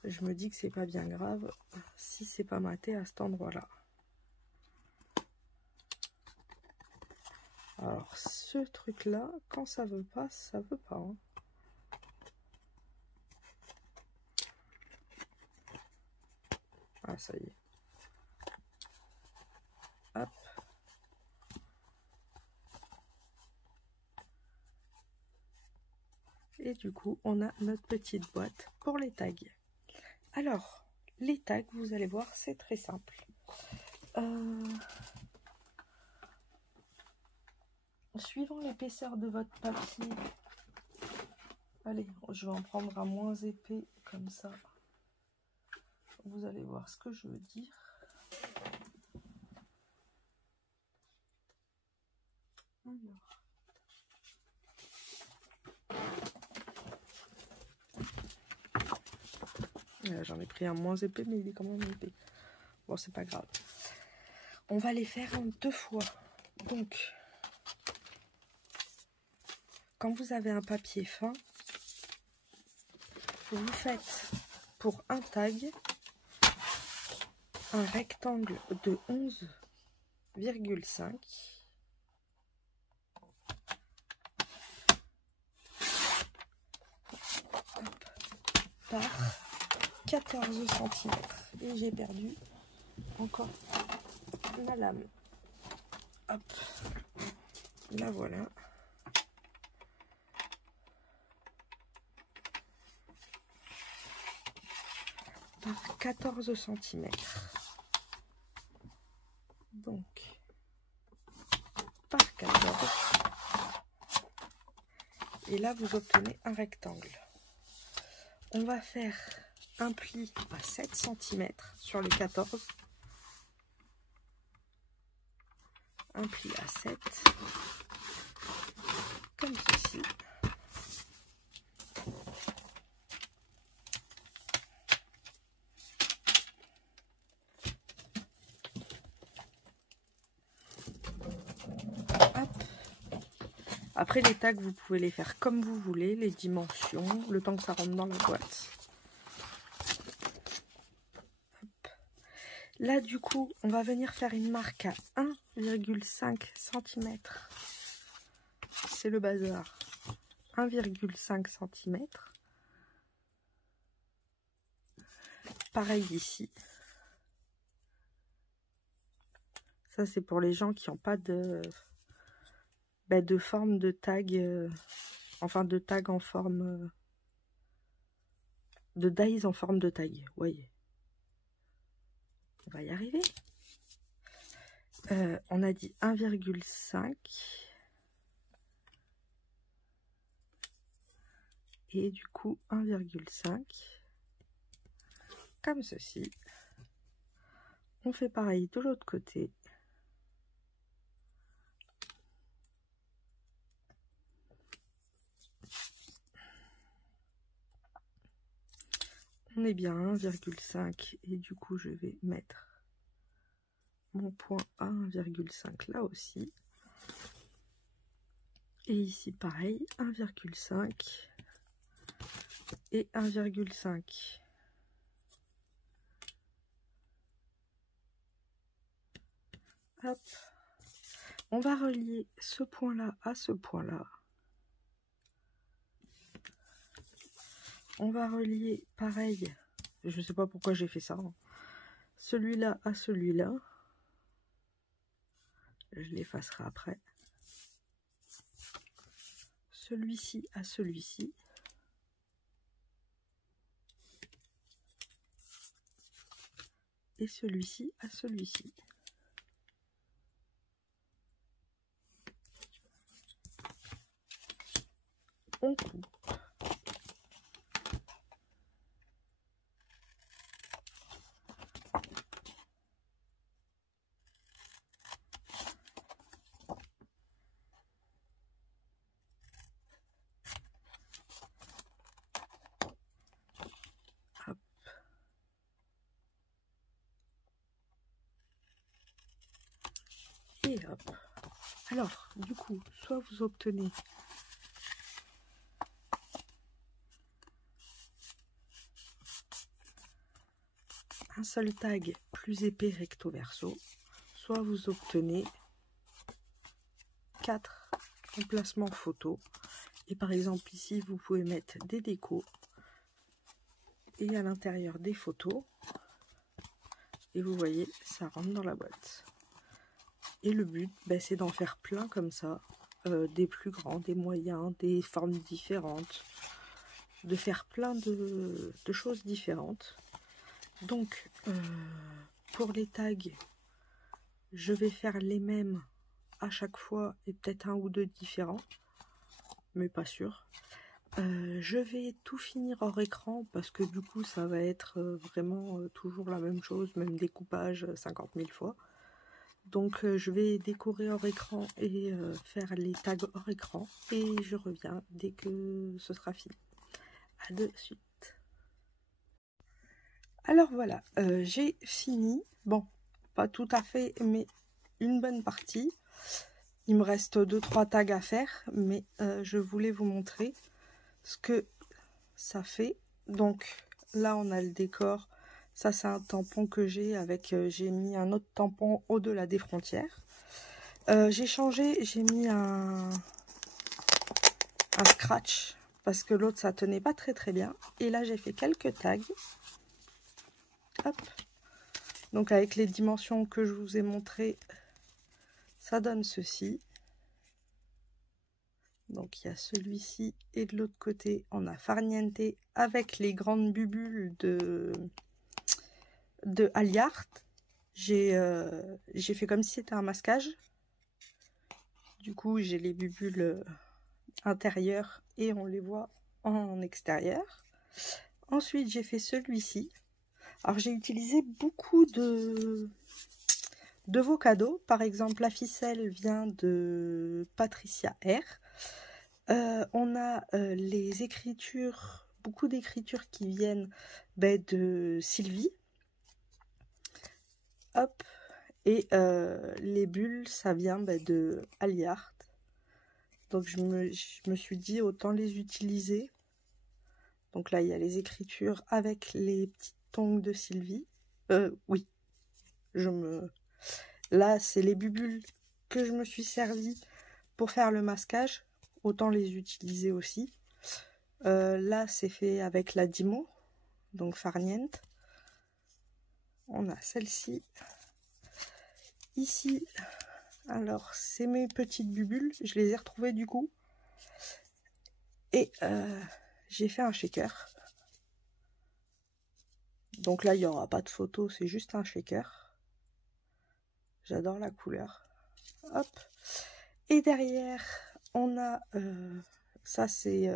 je me dis que c'est pas bien grave si c'est pas maté à cet endroit-là. Alors ce truc-là, quand ça veut pas, ça veut pas. Hein. Ah ça y est. Hop. Et du coup, on a notre petite boîte pour les tags. Alors, les tags, vous allez voir, c'est très simple. Suivant l'épaisseur de votre papier, allez, je vais en prendre un moins épais, comme ça, vous allez voir ce que je veux dire. J'en ai pris un moins épais, mais il est quand même épais. Bon, c'est pas grave. On va les faire en 2 fois. Donc, quand vous avez un papier fin, vous faites pour un tag un rectangle de 11,5 par 14 cm. Et j'ai perdu encore ma lame. Hop, la voilà. Par 14 cm. Donc, par 14. Et là, vous obtenez un rectangle. On va faire un pli à 7 cm sur les 14. Un pli à 7. Comme ceci. Après les tags, vous pouvez les faire comme vous voulez, les dimensions, le temps que ça rentre dans la boîte. Hop. Là, du coup, on va venir faire une marque à 1,5 cm. C'est le bazar. 1,5 cm. Pareil ici. Ça, c'est pour les gens qui n'ont pas de forme de tag, enfin de tag en forme, de dies en forme de tag, voyez. On va y arriver. On a dit 1,5 et du coup 1,5 comme ceci. On fait pareil de l'autre côté. On est bien 1,5 et du coup je vais mettre mon point à 1,5 là aussi. Et ici pareil, 1,5 et 1,5. Hop. On va relier ce point-là à ce point-là. On va relier pareil, je ne sais pas pourquoi j'ai fait ça, hein. Celui-là à celui-là. Je l'effacerai après. Celui-ci à celui-ci. Et celui-ci à celui-ci. On coupe. Hop. Et hop. Alors, du coup, soit vous obtenez un seul tag plus épais recto verso, soit vous obtenez 4 emplacements photos. Et par exemple ici, vous pouvez mettre des décos et à l'intérieur des photos. Et vous voyez, ça rentre dans la boîte. Et le but, c'est d'en faire plein comme ça, des plus grands, des moyens, des formes différentes. de faire plein de choses différentes. Donc, pour les tags, je vais faire les mêmes à chaque fois et peut-être un ou deux différents, mais pas sûr. Je vais tout finir hors écran parce que du coup ça va être vraiment toujours la même chose, même découpage 50 000 fois. Donc je vais décorer hors écran et faire les tags hors écran et je reviens dès que ce sera fini. À de suite. Alors voilà, j'ai fini. Bon, pas tout à fait, mais une bonne partie. Il me reste 2-3 tags à faire, mais je voulais vous montrer ce que ça fait. Donc là, on a le décor. Ça, c'est un tampon que j'ai avec... j'ai mis un autre tampon au-delà des frontières. J'ai changé, j'ai mis un scratch parce que l'autre, ça tenait pas très bien. Et là, j'ai fait quelques tags. Hop. Donc avec les dimensions que je vous ai montrées, ça donne ceci. Donc il y a celui-ci et de l'autre côté on a Farniente avec les grandes bubules de Aliart. J'ai fait comme si c'était un masquage. Du coup j'ai les bubules intérieures et on les voit en extérieur. Ensuite j'ai fait celui-ci. Alors j'ai utilisé beaucoup de vos cadeaux. Par exemple la ficelle vient de Patricia R. On a les écritures, beaucoup d'écritures qui viennent de Sylvie. Hop. Et les bulles, ça vient de Aliart. Donc je me suis dit autant les utiliser. Donc là, il y a les écritures avec les petites tongs de Sylvie. Oui. Là, c'est les bubules que je me suis servi pour faire le masquage. Autant les utiliser aussi. Là, c'est fait avec la Dimo, donc Farniente. On a celle-ci. Ici, alors, c'est mes petites bubules. Je les ai retrouvées du coup. Et j'ai fait un shaker. Donc là, il n'y aura pas de photo, c'est juste un shaker. J'adore la couleur. Hop. Et derrière, on a... ça, c'est...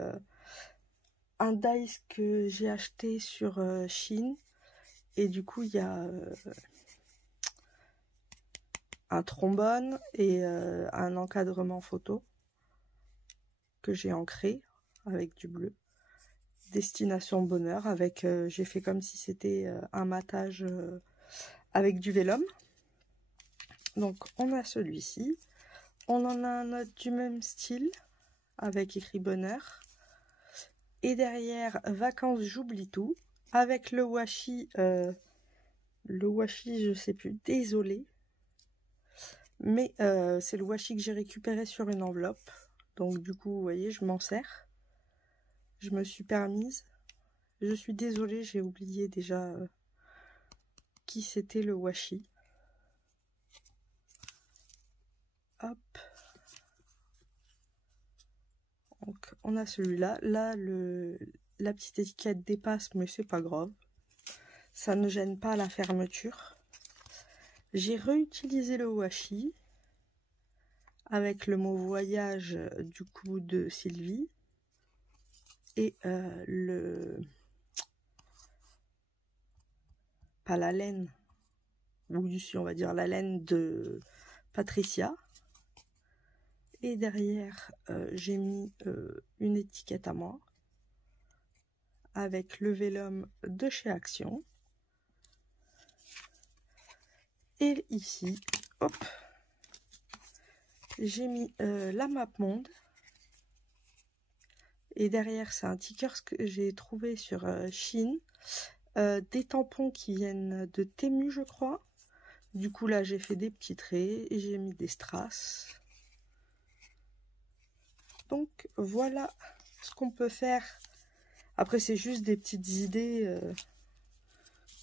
un dice que j'ai acheté sur Shein et du coup il y a un trombone et un encadrement photo que j'ai ancré avec du bleu. Destination bonheur avec j'ai fait comme si c'était un matage avec du vélum. Donc on a celui-ci, on en a un autre du même style avec écrit bonheur. Et derrière, vacances, j'oublie tout. Avec le washi, je sais plus, désolé. Mais c'est le washi que j'ai récupéré sur une enveloppe. Donc du coup, vous voyez, je m'en sers. Je me suis permise. Je suis désolée, j'ai oublié déjà qui c'était le washi. Hop. Donc on a celui-là. Là, la petite étiquette dépasse, mais c'est pas grave. Ça ne gêne pas la fermeture. J'ai réutilisé le washi avec le mot voyage du coup de Sylvie et pas la laine, ou ici on va dire la laine de Patricia. Et derrière j'ai mis une étiquette à moi avec le vélum de chez Action. Et ici, hop, j'ai mis la map monde. Et derrière, c'est un sticker que j'ai trouvé sur Shein. Des tampons qui viennent de Temu, je crois. Du coup, là, j'ai fait des petits traits et j'ai mis des strass. Donc, voilà ce qu'on peut faire. Après, c'est juste des petites idées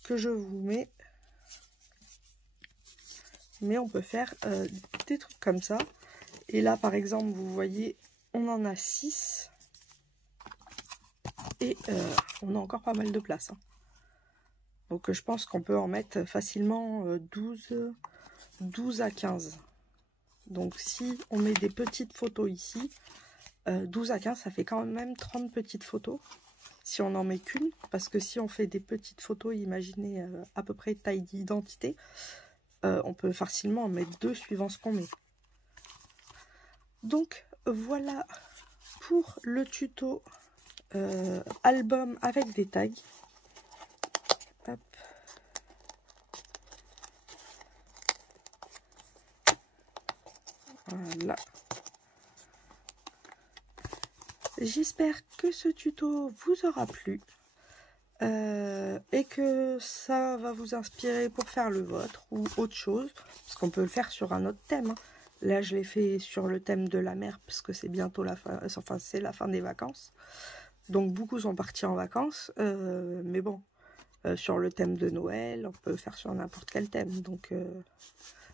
que je vous mets. Mais on peut faire des trucs comme ça. Et là, par exemple, vous voyez, on en a 6. Et on a encore pas mal de place. Hein. Donc je pense qu'on peut en mettre facilement 12 à 15. Donc si on met des petites photos ici, 12 à 15, ça fait quand même 30 petites photos. Si on n'en met qu'une, parce que si on fait des petites photos, imaginez à peu près taille d'identité, on peut facilement en mettre 2 suivant ce qu'on met. Donc voilà pour le tuto album avec des tags. Hop. Voilà. J'espère que ce tuto vous aura plu et que ça va vous inspirer pour faire le vôtre ou autre chose, parce qu'on peut le faire sur un autre thème. Hein. Là, je l'ai fait sur le thème de la mer, parce que c'est bientôt la fin, enfin c'est la fin des vacances. Donc beaucoup sont partis en vacances, mais bon, sur le thème de Noël, on peut faire sur n'importe quel thème. Donc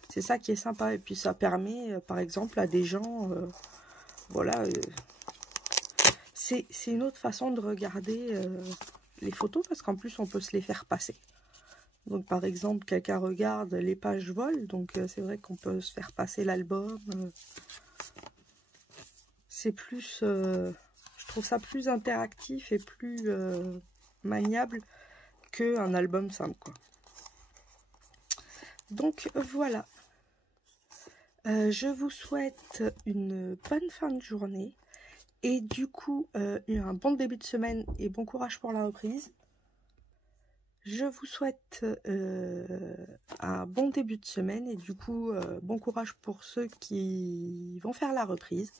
c'est ça qui est sympa, et puis ça permet, par exemple, à des gens, voilà. C'est une autre façon de regarder les photos, parce qu'en plus on peut se les faire passer. Donc par exemple, quelqu'un regarde, les pages volent, donc c'est vrai qu'on peut se faire passer l'album. C'est plus, je trouve ça plus interactif et plus maniable qu'un album simple, quoi. Donc voilà. Je vous souhaite une bonne fin de journée. Et du coup, un bon début de semaine et bon courage pour la reprise. Je vous souhaite un bon début de semaine et du coup, bon courage pour ceux qui vont faire la reprise.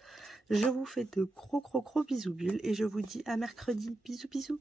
Je vous fais de gros bisous bulles et je vous dis à mercredi. Bisous bisous.